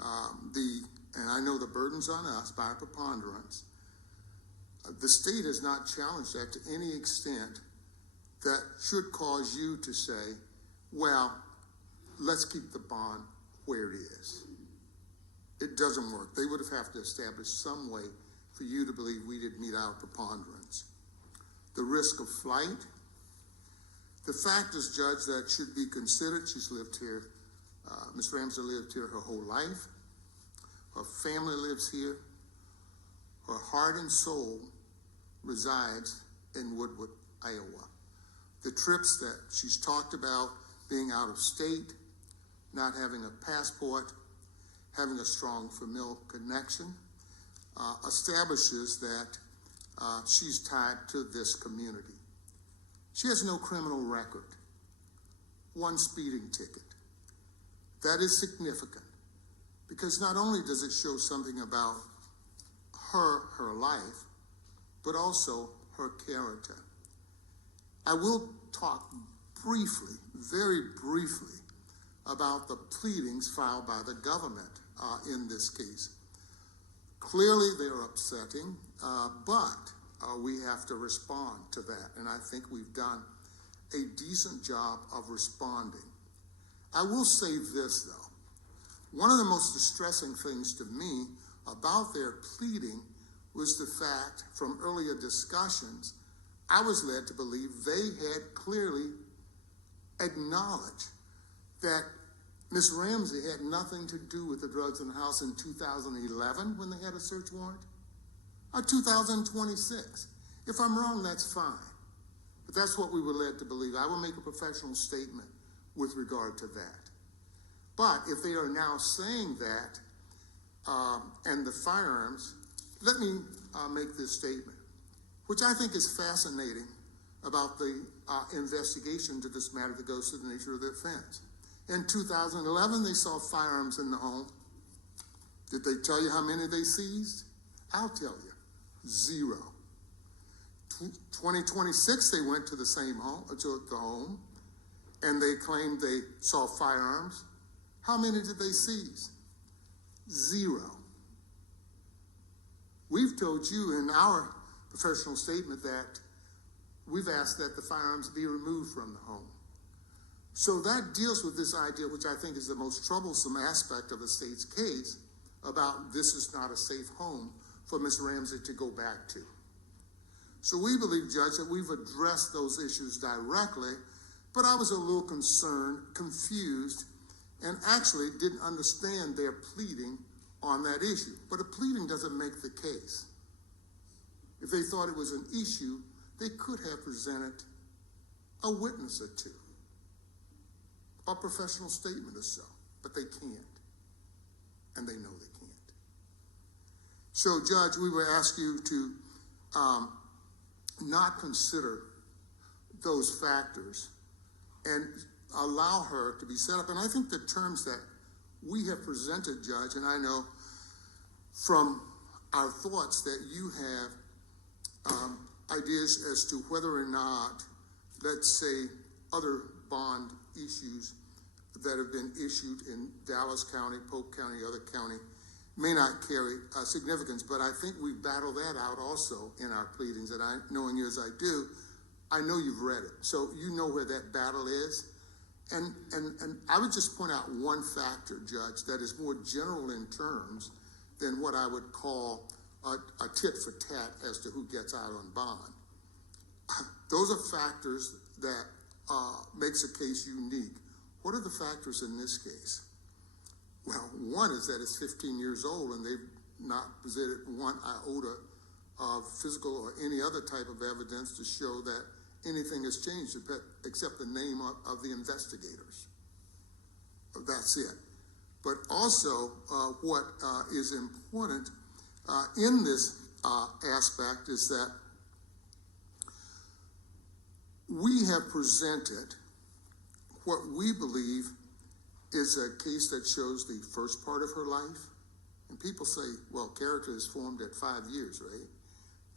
and I know the burden's on us by preponderance, the state has not challenged that to any extent that should cause you to say, well, let's keep the bond where it is. It doesn't work. They would have to establish some way for you to believe we didn't meet our preponderance. The risk of flight, the factors, Judge, that should be considered. She's lived here, Ms. Ramsey lived here her whole life. Her family lives here. Her heart and soul resides in Woodwood, Iowa. The trips that she's talked about, being out of state, not having a passport, having a strong familial connection, establishes that she's tied to this community. She has no criminal record, one speeding ticket. That is significant because not only does it show something about her life, but also her character. I will talk briefly, very briefly, about the pleadings filed by the government in this case. Clearly, they're upsetting, but we have to respond to that, and I think we've done a decent job of responding. I will say this, though. One of the most distressing things to me about their pleading was the fact, from earlier discussions, I was led to believe they had clearly acknowledged that Ms. Ramsey had nothing to do with the drugs in the house in 2011 when they had a search warrant, or 2026. If I'm wrong, that's fine. But that's what we were led to believe. I will make a professional statement with regard to that. But if they are now saying that, and the firearms, let me make this statement, which I think is fascinating about the investigation to this matter that goes to the nature of the offense. In 2011, they saw firearms in the home. Did they tell you how many they seized? I'll tell you, 0. 2026, they went to the same home, to the home, and they claimed they saw firearms. How many did they seize? 0. We've told you in our professional statement that we've asked that the firearms be removed from the home. So that deals with this idea, which I think is the most troublesome aspect of the state's case, about this is not a safe home for Ms. Ramsey to go back to. So we believe, Judge, that we've addressed those issues directly, but I was a little concerned, confused, and actually didn't understand their pleading on that issue. But a pleading doesn't make the case. If they thought it was an issue, they could have presented a witness or two, a professional statement or so, but they can't, and they know they can't. So, Judge, we would ask you to not consider those factors and allow her to be set up. And I think the terms that we have presented, Judge, and I know from our thoughts that you have ideas as to whether or not, let's say, other bond issues that have been issued in Dallas County, Polk County, other county, may not carry significance, but I think we've battled that out also in our pleadings, and knowing you as I do, I know you've read it, so you know where that battle is. And I would just point out one factor, Judge, that is more general in terms than what I would call a tit for tat as to who gets out on bond. Those are factors that makes a case unique. What are the factors in this case? Well, one is that it's 15 years old and they've not presented one iota of physical or any other type of evidence to show that anything has changed except the name of the investigators. That's it. But also what is important in this aspect is that we have presented what we believe is a case that shows the first part of her life. And people say, well, character is formed at 5 years, right?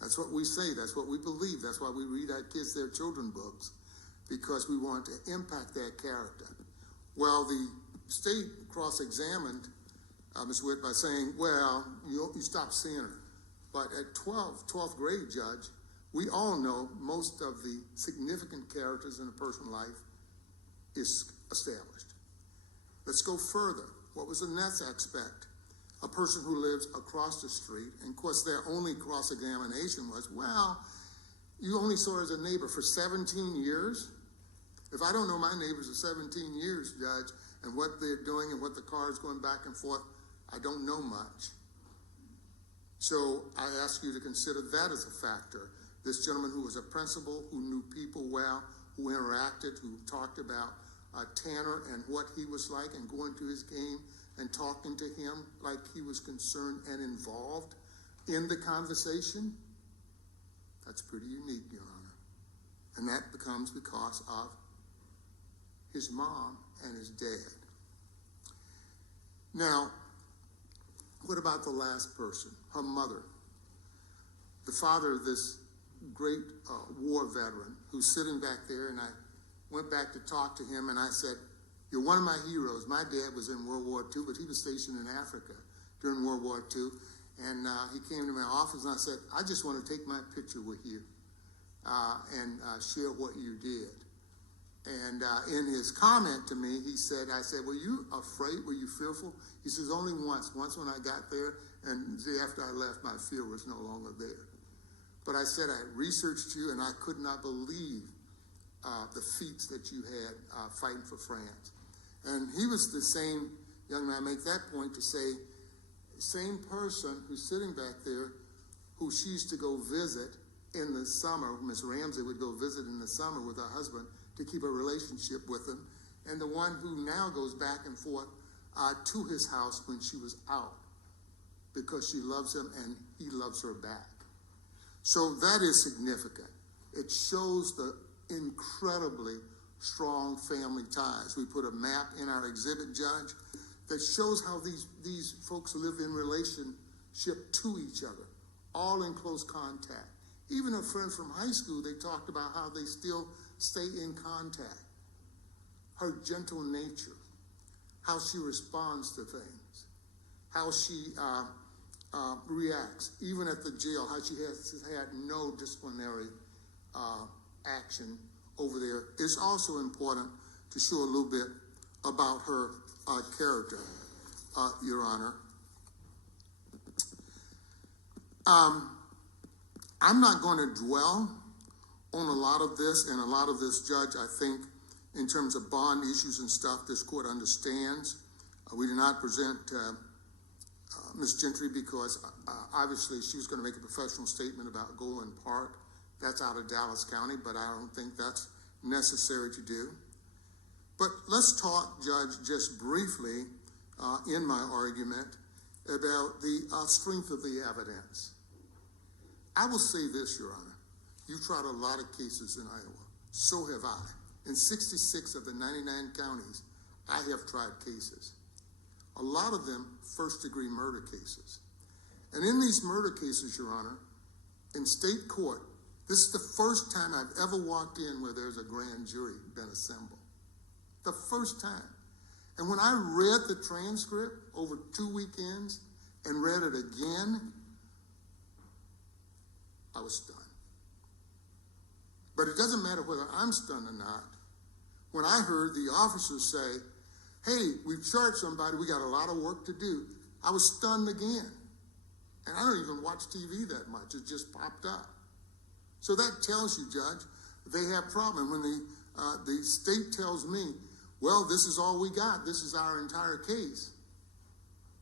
That's what we say. That's what we believe. That's why we read our kids their children books, because we want to impact that character. Well, the state cross-examined Ms. Witt by saying, well, you stopped seeing her. But at 12th grade, Judge, we all know most of the significant characters in a person's life is established. Let's go further. What was the next aspect? A person who lives across the street, and of course their only cross-examination was, well, you only saw her as a neighbor for 17 years? If I don't know my neighbors for 17 years, Judge, and what they're doing and what the car is going back and forth, I don't know much. So I ask you to consider that as a factor. This gentleman who was a principal, who knew people well, who interacted, who talked about Tanner and what he was like, and going to his game and talking to him like he was concerned and involved in the conversation. That's pretty unique, Your Honor. And that becomes because of his mom and his dad. Now, what about the last person, her mother? The father of this great war veteran who's sitting back there, and I went back to talk to him, and I said, you're one of my heroes. My dad was in World War II, but he was stationed in Africa during World War II, and he came to my office, and I said, I just want to take my picture with you and share what you did. And in his comment to me, he said, I said, were you afraid? Were you fearful? He says, only once when I got there, and the day after I left, my fear was no longer there. But I said, I researched you, and I could not believe the feats that you had fighting for France. And he was the same young man, I make that point to say, same person who's sitting back there, who she used to go visit in the summer. Miss Ramsey would go visit in the summer with her husband to keep a relationship with him, and the one who now goes back and forth to his house when she was out, because she loves him and he loves her back. So that is significant. It shows the incredibly strong family ties. We put a map in our exhibit, Judge, that shows how these folks live in relationship to each other, all in close contact. Even a friend from high school, they talked about how they still stay in contact. Her gentle nature, how she responds to things, how she reacts, even at the jail, how she has had no disciplinary action over there. It's also important to show a little bit about her character, Your Honor. I'm not going to dwell on a lot of this, and a lot of this, Judge, I think, in terms of bond issues and stuff, this court understands. We did not present Ms. Gentry because obviously she was going to make a professional statement about Golan Park. That's out of Dallas County, but I don't think that's necessary to do. But let's talk, Judge, just briefly in my argument about the strength of the evidence. I will say this, Your Honor. You've tried a lot of cases in Iowa. So have I. In 66 of the 99 counties, I have tried cases. A lot of them first-degree murder cases. And in these murder cases, Your Honor, in state court, this is the first time I've ever walked in where there's a grand jury been assembled. The first time. And when I read the transcript over 2 weekends and read it again, I was stunned. But it doesn't matter whether I'm stunned or not. When I heard the officers say, hey, we've charged somebody, we got a lot of work to do, I was stunned again. And I don't even watch TV that much. It just popped up. So that tells you, Judge, they have a problem. When the state tells me, well, this is all we got, this is our entire case.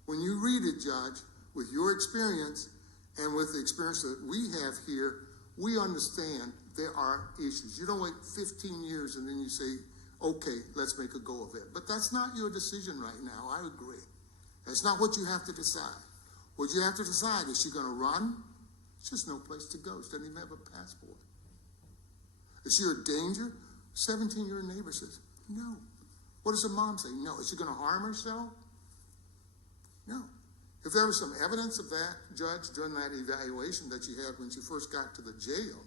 When you read it, Judge, with your experience and with the experience that we have here, we understand there are issues. You don't wait 15 years and then you say, okay, let's make a go of it. But that's not your decision right now. I agree. That's not what you have to decide. What you have to decide, is she going to run? There's just no place to go. She doesn't even have a passport. Is she a danger? 17-year-old neighbor says, no. What does the mom say? No. Is she going to harm herself? No. If there was some evidence of that, Judge, during that evaluation that she had when she first got to the jail,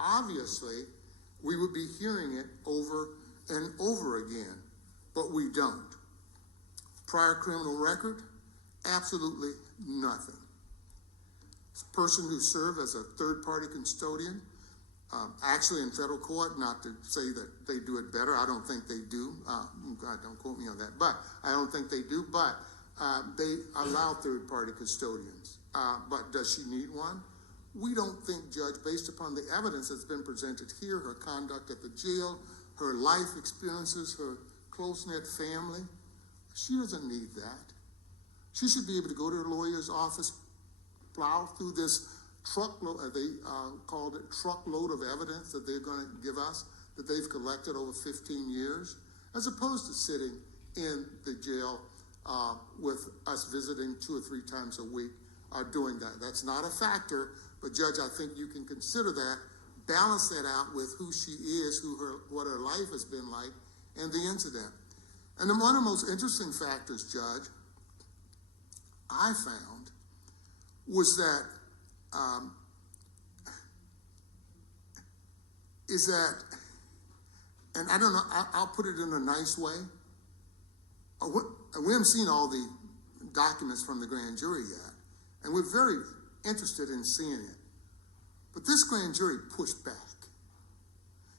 obviously we would be hearing it over and over again, but we don't. Prior criminal record? Absolutely nothing. A person who served as a third-party custodian, actually in federal court, not to say that they do it better, I don't think they do. God, don't quote me on that, but I don't think they do, but they allow third-party custodians. But does she need one? We don't think, Judge, based upon the evidence that's been presented here, her conduct at the jail, her life experiences, her close-knit family, she doesn't need that. She should be able to go to her lawyer's office, plow through this truckload, they called it truckload of evidence that they're going to give us, that they've collected over 15 years, as opposed to sitting in the jail with us visiting 2 or 3 times a week doing that. That's not a factor, but Judge, I think you can consider that, balance that out with who she is, what her life has been like, and the incident. And then one of the most interesting factors, Judge, I found was that and I don't know, I'll put it in a nice way. We haven't seen all the documents from the grand jury yet, and we're very interested in seeing it. But this grand jury pushed back.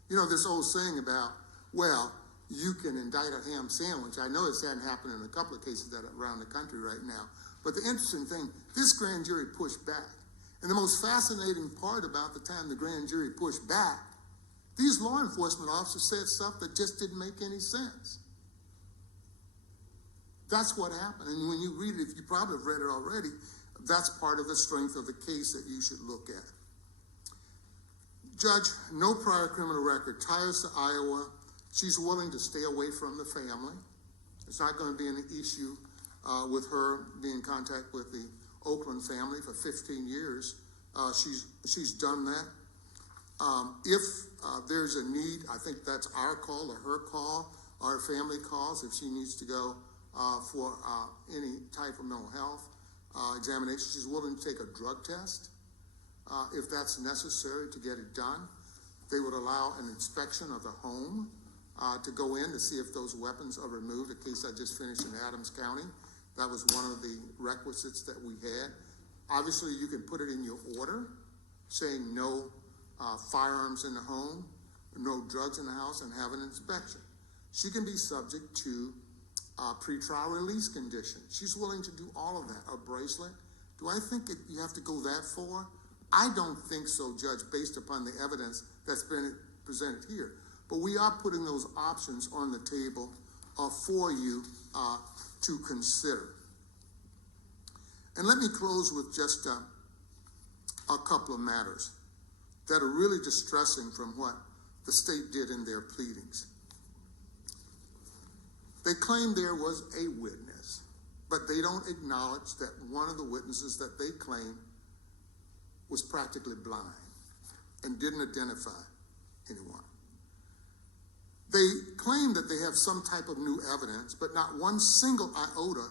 You know, this old saying about, well, you can indict a ham sandwich. I know it's hadn't happened in a couple of cases that are around the country right now. But the interesting thing, this grand jury pushed back. And the most fascinating part about the time the grand jury pushed back, these law enforcement officers said stuff that just didn't make any sense. That's what happened. And when you read it, if you probably have read it already, that's part of the strength of the case that you should look at. Judge, no prior criminal record, ties to Iowa. She's willing to stay away from the family. It's not going to be an issue with her being in contact with the Okland family for 15 years. She's done that. If there's a need, I think that's our call or her call, our family calls, if she needs to go for any type of mental health examination. She's willing to take a drug test if that's necessary to get it done. They would allow an inspection of the home to go in to see if those weapons are removed. A case I just finished in Adams County, that was one of the requisites that we had. Obviously, you can put it in your order saying no firearms in the home, no drugs in the house, and have an inspection. She can be subject to pretrial release conditions. She's willing to do all of that. A bracelet. Do I think you have to go that far? I don't think so, Judge, based upon the evidence that's been presented here. But we are putting those options on the table for you to consider. And let me close with just a couple of matters that are really distressing from what the state did in their pleadings. They claim there was a witness, but they don't acknowledge that one of the witnesses that they claim was practically blind and didn't identify anyone. They claim that they have some type of new evidence, but not one single iota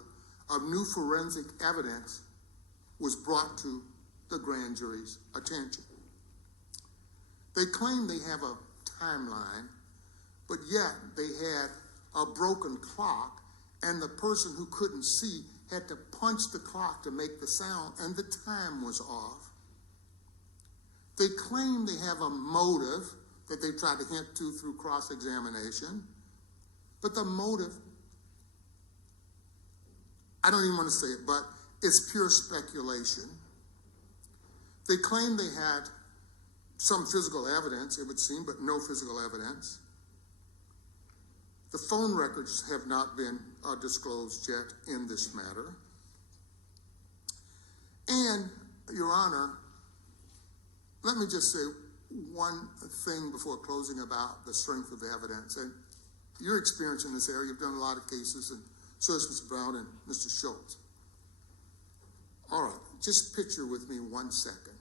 of new forensic evidence was brought to the grand jury's attention. They claim they have a timeline, but yet they had a broken clock, and the person who couldn't see had to punch the clock to make the sound, and the time was off. They claim they have a motive that they tried to hint to through cross-examination, but the motive, I don't even want to say it, but it's pure speculation. They claim they had some physical evidence, it would seem, but no physical evidence. The phone records have not been disclosed yet in this matter. And, Your Honor, let me just say one thing before closing about the strength of the evidence. And your experience in this area, you've done a lot of cases, and so has Mr. Brown and Mr. Schultz. All right, just picture with me 1 second.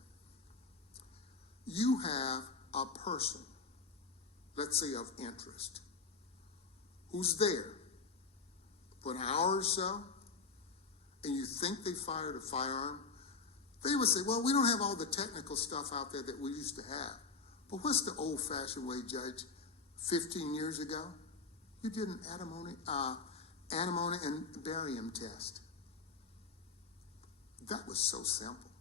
You have a person, let's say of interest, who's there for an hour or so, and you think they fired a firearm. They would say, well, we don't have all the technical stuff out there that we used to have. But what's the old-fashioned way, Judge? 15 years ago, you did an antimony and barium test. That was so simple.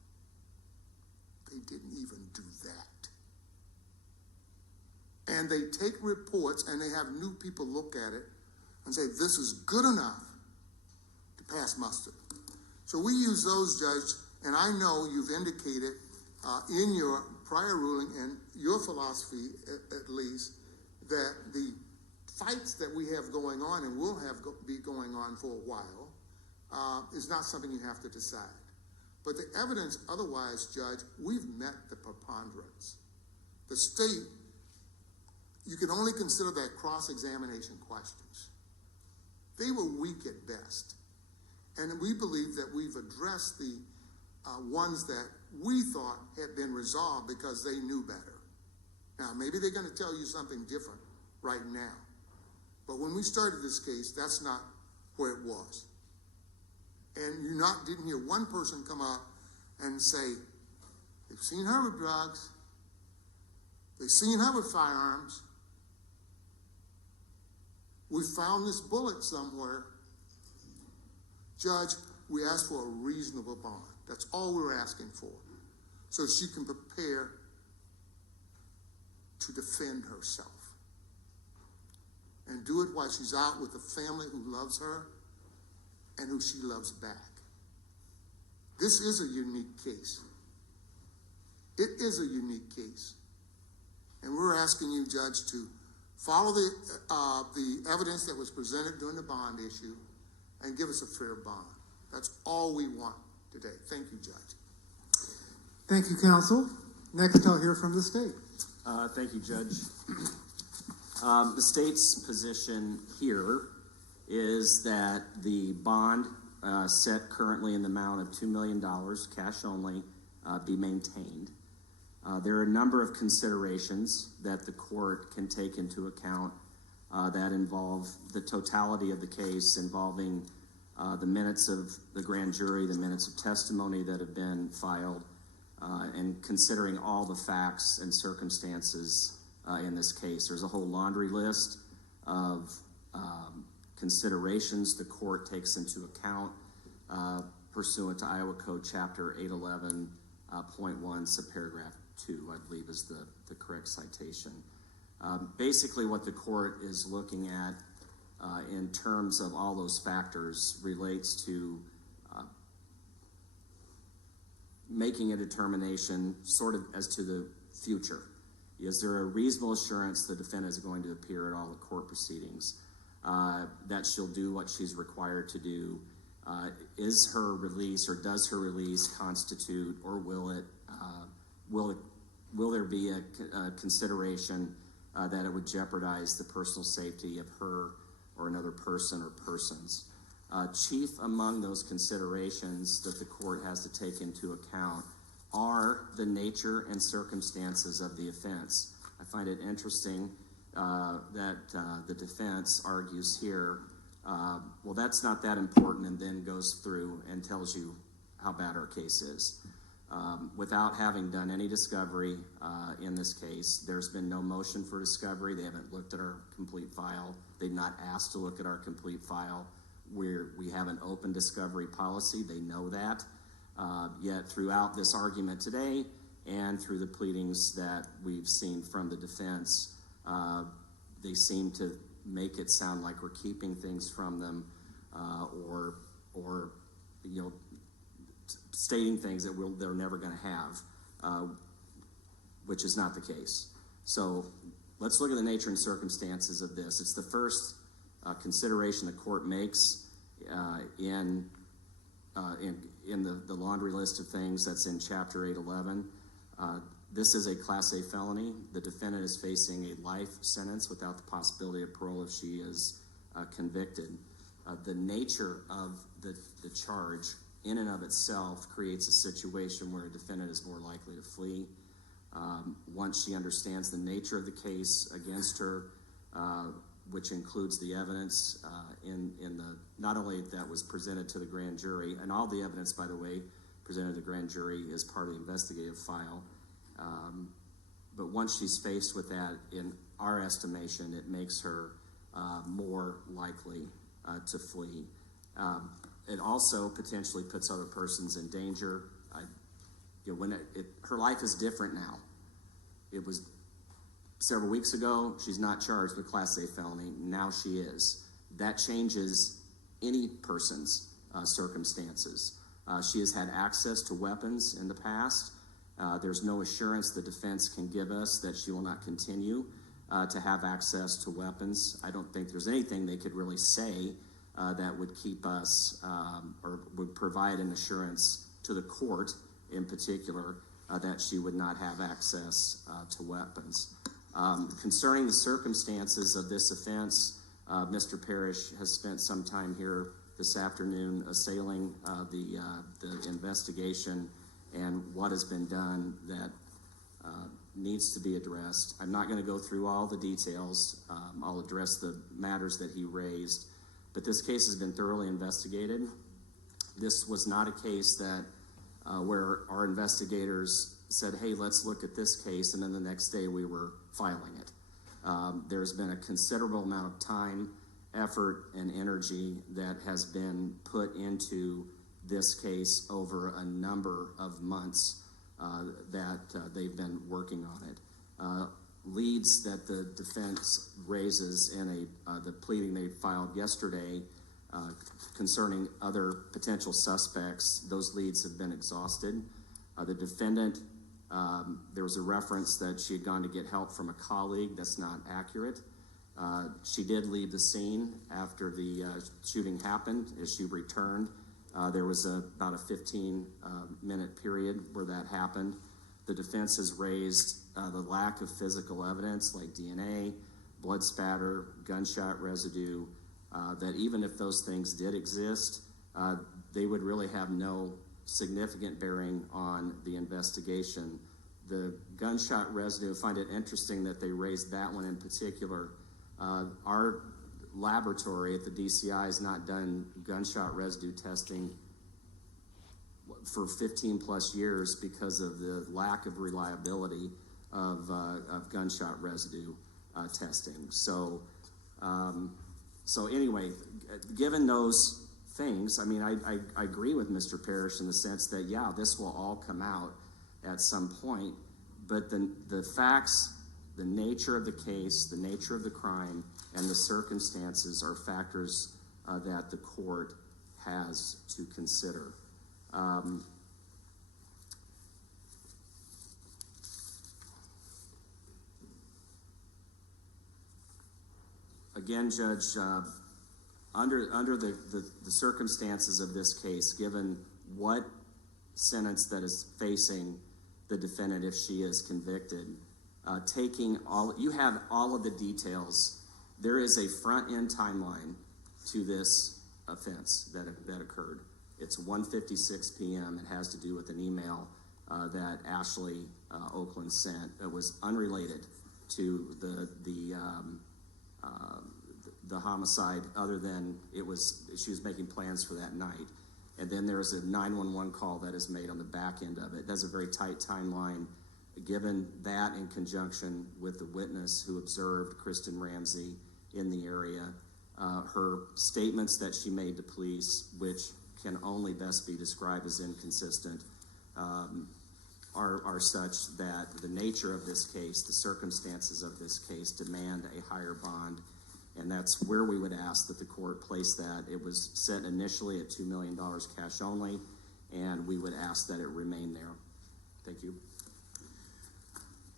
They didn't even do that. And they take reports and they have new people look at it and say, this is good enough to pass muster. So we use those, Judge, and I know you've indicated in your prior ruling and your philosophy, at least, that the fights that we have going on and will be going on for a while is not something you have to decide. But the evidence otherwise, Judge, we've met the preponderance. The state, you can only consider that cross-examination questions. They were weak at best. And we believe that we've addressed the ones that we thought had been resolved because they knew better. Now, maybe they're going to tell you something different right now. But when we started this case, that's not where it was. And you didn't hear one person come up and say, they've seen her with drugs, they've seen her with firearms, we found this bullet somewhere. Judge, we asked for a reasonable bond. That's all we're asking for. So she can prepare to defend herself. And do it while she's out with a family who loves her and who she loves back. This is a unique case. It is a unique case. And we're asking you, Judge, to follow the evidence that was presented during the bond issue and give us a fair bond. That's all we want today. Thank you, Judge. Thank you, counsel. Next, I'll hear from the state. Thank you, Judge. The state's position here is that the bond set currently in the amount of $2 million, cash only, be maintained. There are a number of considerations that the court can take into account that involve the totality of the case, involving the minutes of the grand jury, the minutes of testimony that have been filed, and considering all the facts and circumstances in this case. There's a whole laundry list of considerations the court takes into account pursuant to Iowa Code Chapter 811.1, subparagraph 2, I believe is the correct citation. Basically, what the court is looking at in terms of all those factors relates to making a determination sort of as to the future. Is there a reasonable assurance the defendant is going to appear at all the court proceedings, that she'll do what she's required to do? Is her release, or does her release constitute, or will there be a consideration that it would jeopardize the personal safety of her or another person or persons? Chief among those considerations that the court has to take into account are the nature and circumstances of the offense. I find it interesting that the defense argues here, well, that's not that important, and then goes through and tells you how bad our case is. Without having done any discovery in this case, there's been no motion for discovery. They haven't looked at our complete file. They've not asked to look at our complete file. We have an open discovery policy. They know that. Yet throughout this argument today and through the pleadings that we've seen from the defense, they seem to make it sound like we're keeping things from them, or stating things that they're never going to have, which is not the case. So let's look at the nature and circumstances of this. It's the first consideration the court makes in the laundry list of things that's in Chapter 811. This is a Class A felony. The defendant is facing a life sentence without the possibility of parole if she is convicted. The nature of the charge in and of itself creates a situation where a defendant is more likely to flee. Once she understands the nature of the case against her, which includes the evidence in the, not only that was presented to the grand jury, and all the evidence, by the way, presented to the grand jury is part of the investigative file. But once she's faced with that, in our estimation, it makes her more likely to flee. It also potentially puts other persons in danger. Her life is different now. It was several weeks ago. She's not charged with Class A felony. Now she is. That changes any person's circumstances. She has had access to weapons in the past. There's no assurance the defense can give us that she will not continue to have access to weapons. I don't think there's anything they could really say that would keep us or would provide an assurance to the court in particular that she would not have access to weapons. Concerning the circumstances of this offense, Mr. Parrish has spent some time here this afternoon assailing the investigation and what has been done that needs to be addressed. I'm not going to go through all the details. I'll address the matters that he raised. But this case has been thoroughly investigated. This was not a case that where our investigators said, hey, let's look at this case, and then the next day we were filing it. There's been a considerable amount of time, effort, and energy that has been put into this case over a number of months that they've been working on it. Leads that the defense raises in the pleading they filed yesterday concerning other potential suspects, those leads have been exhausted. The defendant, there was a reference that she had gone to get help from a colleague. That's not accurate. She did leave the scene after the shooting happened. As she returned, there was about a 15-minute period where that happened. The defense has raised the lack of physical evidence like DNA, blood spatter, gunshot residue, that even if those things did exist, they would really have no significant bearing on the investigation. The gunshot residue, I find it interesting that they raised that one in particular. Our laboratory at the DCI has not done gunshot residue testing for 15 plus years because of the lack of reliability of gunshot residue testing. So anyway, given those things, I mean, I agree with Mr. Parrish in the sense that, yeah, this will all come out at some point, but the facts, the nature of the case, the nature of the crime, and the circumstances are factors that the court has to consider. Again, Judge, under the circumstances of this case, given what sentence that is facing the defendant if she is convicted, you have all of the details. There is a front-end timeline to this offense that occurred. It's 1:56 p.m. It has to do with an email that Ashley Okland sent that was unrelated to the homicide, other than she was making plans for that night. And then there's a 911 call that is made on the back end of it. That's a very tight timeline. Given that in conjunction with the witness who observed Kristin Ramsey in the area, her statements that she made to police, which can only best be described as inconsistent, are such that the nature of this case, the circumstances of this case, demand a higher bond, and that's where we would ask that the court place that. It was set initially at $2 million cash only, and we would ask that it remain there. Thank you.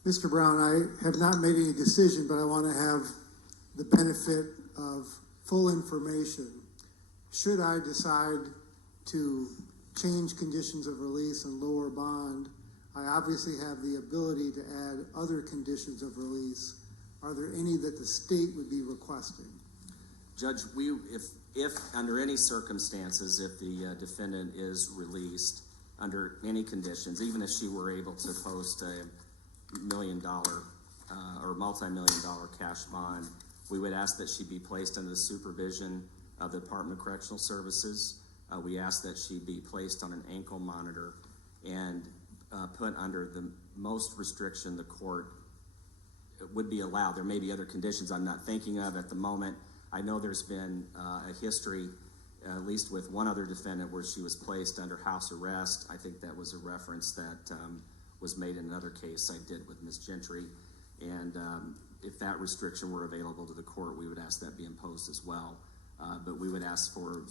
Mr. Brown, I have not made any decision, but I want to have the benefit of full information. Should I decide to change conditions of release and lower bond, I obviously have the ability to add other conditions of release. Are there any that the state would be requesting? Judge, if under any circumstances, if the defendant is released under any conditions, even if she were able to post a $1 million or multi-million-dollar cash bond, we would ask that she be placed under the supervision of the Department of Correctional Services. We ask that she be placed on an ankle monitor and put under the most restriction the court would be allowed. There may be other conditions I'm not thinking of at the moment. I know there's been a history, at least with one other defendant, where she was placed under house arrest. I think that was a reference that was made in another case I did with Ms. Gentry. And if that restriction were available to the court, we would ask that be imposed as well. But we would ask for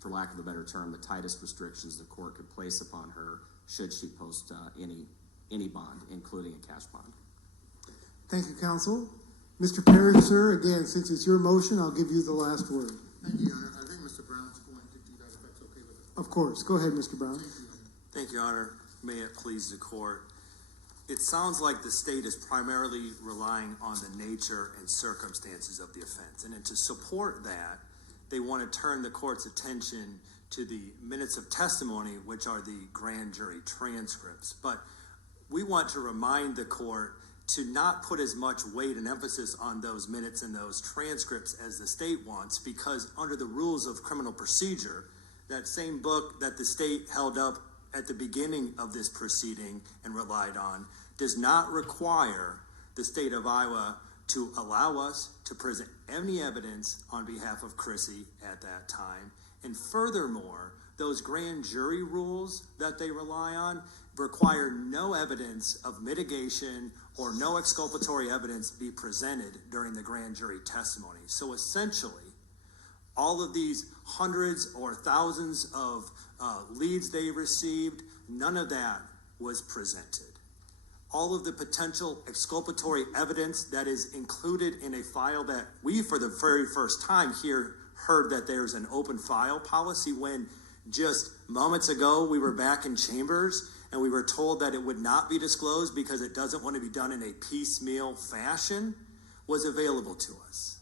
for lack of a better term, the tightest restrictions the court could place upon her should she post any bond, including a cash bond. Thank you, counsel. Mr. Parrish, sir, again, since it's your motion, I'll give you the last word. Thank you, Your Honor. I think Mr. Brown's going to do that if that's okay with us. Of course. Go ahead, Mr. Brown. Thank you, Your Honor. May it please the court. It sounds like the state is primarily relying on the nature and circumstances of the offense. And to support that, they want to turn the court's attention to the minutes of testimony, which are the grand jury transcripts. But we want to remind the court to not put as much weight and emphasis on those minutes and those transcripts as the state wants, because under the rules of criminal procedure, that same book that the state held up at the beginning of this proceeding and relied on does not require the state of Iowa to allow us to present any evidence on behalf of Chrissy at that time. And furthermore, those grand jury rules that they rely on require no evidence of mitigation or no exculpatory evidence be presented during the grand jury testimony. So essentially, all of these hundreds or thousands of leads they received, none of that was presented. All of the potential exculpatory evidence that is included in a file that we, for the very first time here, heard that there's an open file policy, when just moments ago we were back in chambers and we were told that it would not be disclosed because it doesn't want to be done in a piecemeal fashion, was available to us.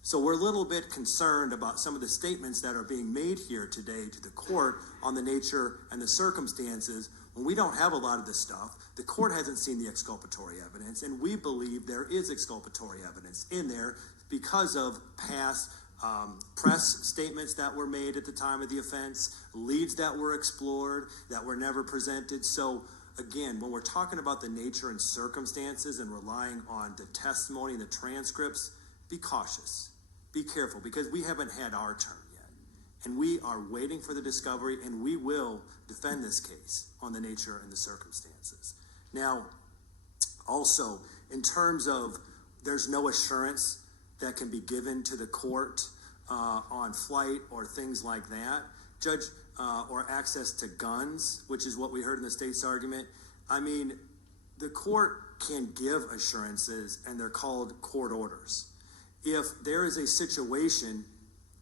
So we're a little bit concerned about some of the statements that are being made here today to the court on the nature and the circumstances. When we don't have a lot of this stuff, the court hasn't seen the exculpatory evidence, and we believe there is exculpatory evidence in there because of past press statements that were made at the time of the offense, leads that were explored, that were never presented. So again, when we're talking about the nature and circumstances and relying on the testimony and the transcripts, be cautious, be careful, because we haven't had our turn yet. And we are waiting for the discovery, and we will defend this case on the nature and the circumstances. Now, also, in terms of there's no assurance that can be given to the court on flight or things like that, Judge, or access to guns, which is what we heard in the state's argument. I mean, the court can give assurances, and they're called court orders. If there is a situation,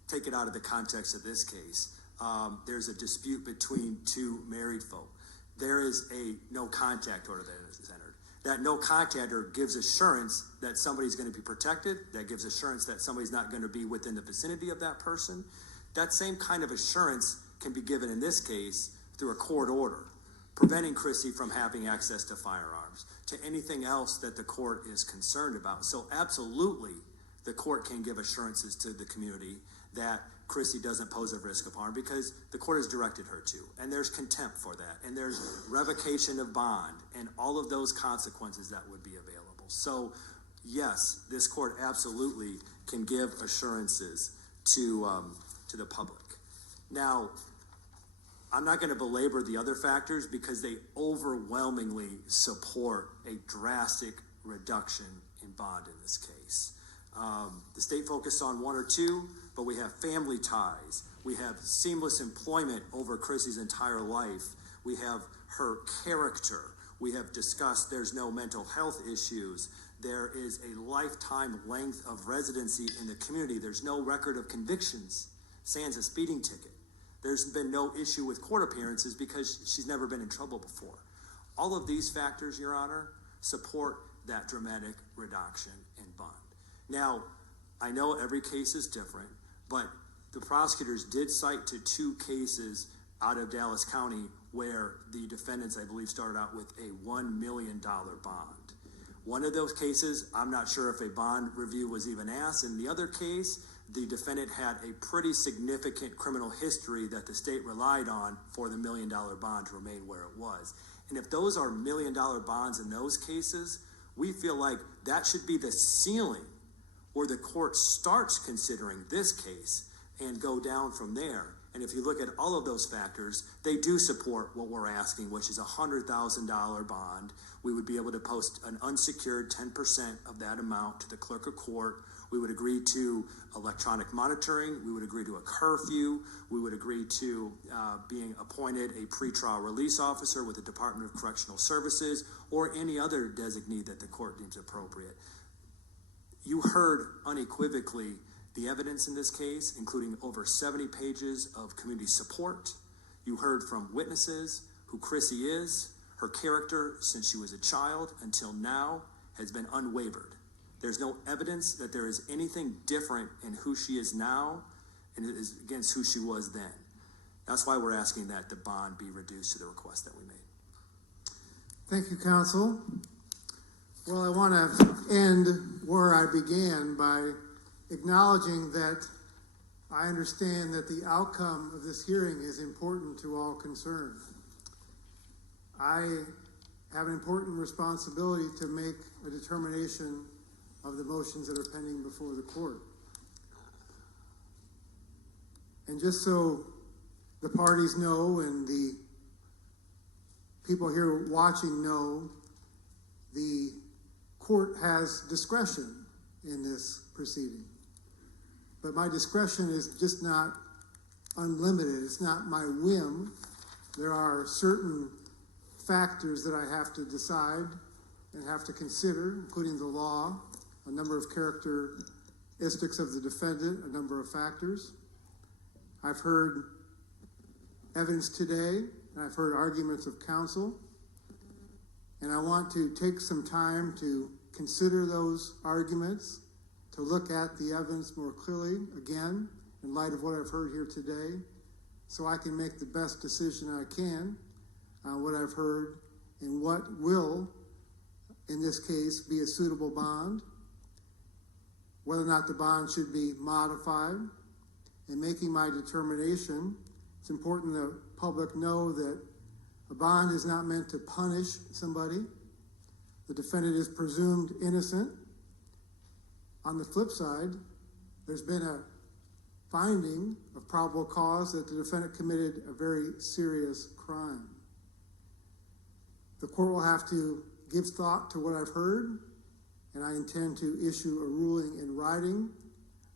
take it out of the context of this case, there's a dispute between two married folk. There is a no contact order that is entered. That no contact order gives assurance that somebody's going to be protected, that gives assurance that somebody's not going to be within the vicinity of that person. That same kind of assurance can be given in this case through a court order, preventing Chrissy from having access to firearms, to anything else that the court is concerned about. So absolutely, the court can give assurances to the community that Chrissy doesn't pose a risk of harm because the court has directed her to. And there's contempt for that. And there's revocation of bond and all of those consequences that would be available. So yes, this court absolutely can give assurances to the public. Now, I'm not going to belabor the other factors because they overwhelmingly support a drastic reduction in bond in this case. The state focused on one or two, but we have family ties. We have seamless employment over Chrissy's entire life. We have her character. We have discussed there's no mental health issues. There is a lifetime length of residency in the community. There's no record of convictions, sans a speeding ticket. There's been no issue with court appearances because she's never been in trouble before. All of these factors, Your Honor, support that dramatic reduction in bond. Now, I know every case is different, but the prosecutors did cite to two cases out of Dallas County where the defendants, I believe, started out with a $1 million bond. One of those cases, I'm not sure if a bond review was even asked. In the other case, the defendant had a pretty significant criminal history that the state relied on for the $1 million bond to remain where it was. And if those are $1 million bonds in those cases, we feel like that should be the ceiling where the court starts considering this case and go down from there. And if you look at all of those factors, they do support what we're asking, which is a $100,000 bond. We would be able to post an unsecured 10% of that amount to the clerk of court. We would agree to electronic monitoring. We would agree to a curfew. We would agree to being appointed a pretrial release officer with the Department of Correctional Services or any other designee that the court deems appropriate. You heard unequivocally the evidence in this case, including over 70 pages of community support. You heard from witnesses who Chrissy is. Her character since she was a child until now has been unwavered. There's no evidence that there is anything different in who she is now and it is against who she was then. That's why we're asking that the bond be reduced to the request that we made. Thank you, counsel. Well, I want to end where I began by acknowledging that I understand that the outcome of this hearing is important to all concerned. I have an important responsibility to make a determination of the motions that are pending before the court. And just so the parties know and the people here watching know, the court has discretion in this proceeding. But my discretion is just not unlimited. It's not my whim. There are certain factors that I have to decide and have to consider, including the law, a number of characteristics of the defendant, a number of factors. I've heard evidence today and I've heard arguments of counsel, and I want to take some time to consider those arguments, to look at the evidence more clearly, again, in light of what I've heard here today, so I can make the best decision I can on what I've heard and what will, in this case, be a suitable bond, whether or not the bond should be modified. In making my determination, it's important the public know that a bond is not meant to punish somebody. The defendant is presumed innocent. On the flip side, there's been a finding of probable cause that the defendant committed a very serious crime. The court will have to give thought to what I've heard, and I intend to issue a ruling in writing.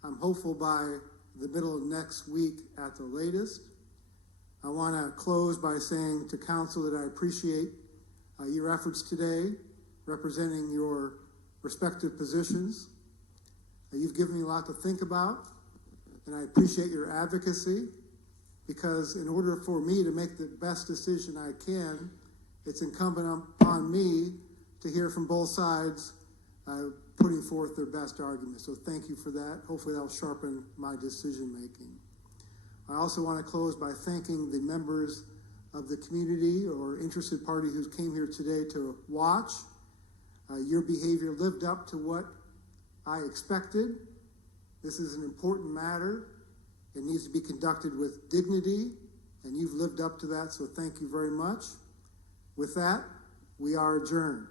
I'm hopeful by the middle of next week at the latest. I want to close by saying to counsel that I appreciate your efforts today, representing your respective positions. You've given me a lot to think about, and I appreciate your advocacy, because in order for me to make the best decision I can, it's incumbent upon me to hear from both sides putting forth their best arguments. So thank you for that. Hopefully that will sharpen my decision making. I also want to close by thanking the members of the community or interested party who came here today to watch. Your behavior lived up to what I expected. This is an important matter. It needs to be conducted with dignity, and you've lived up to that, so thank you very much. With that, we are adjourned.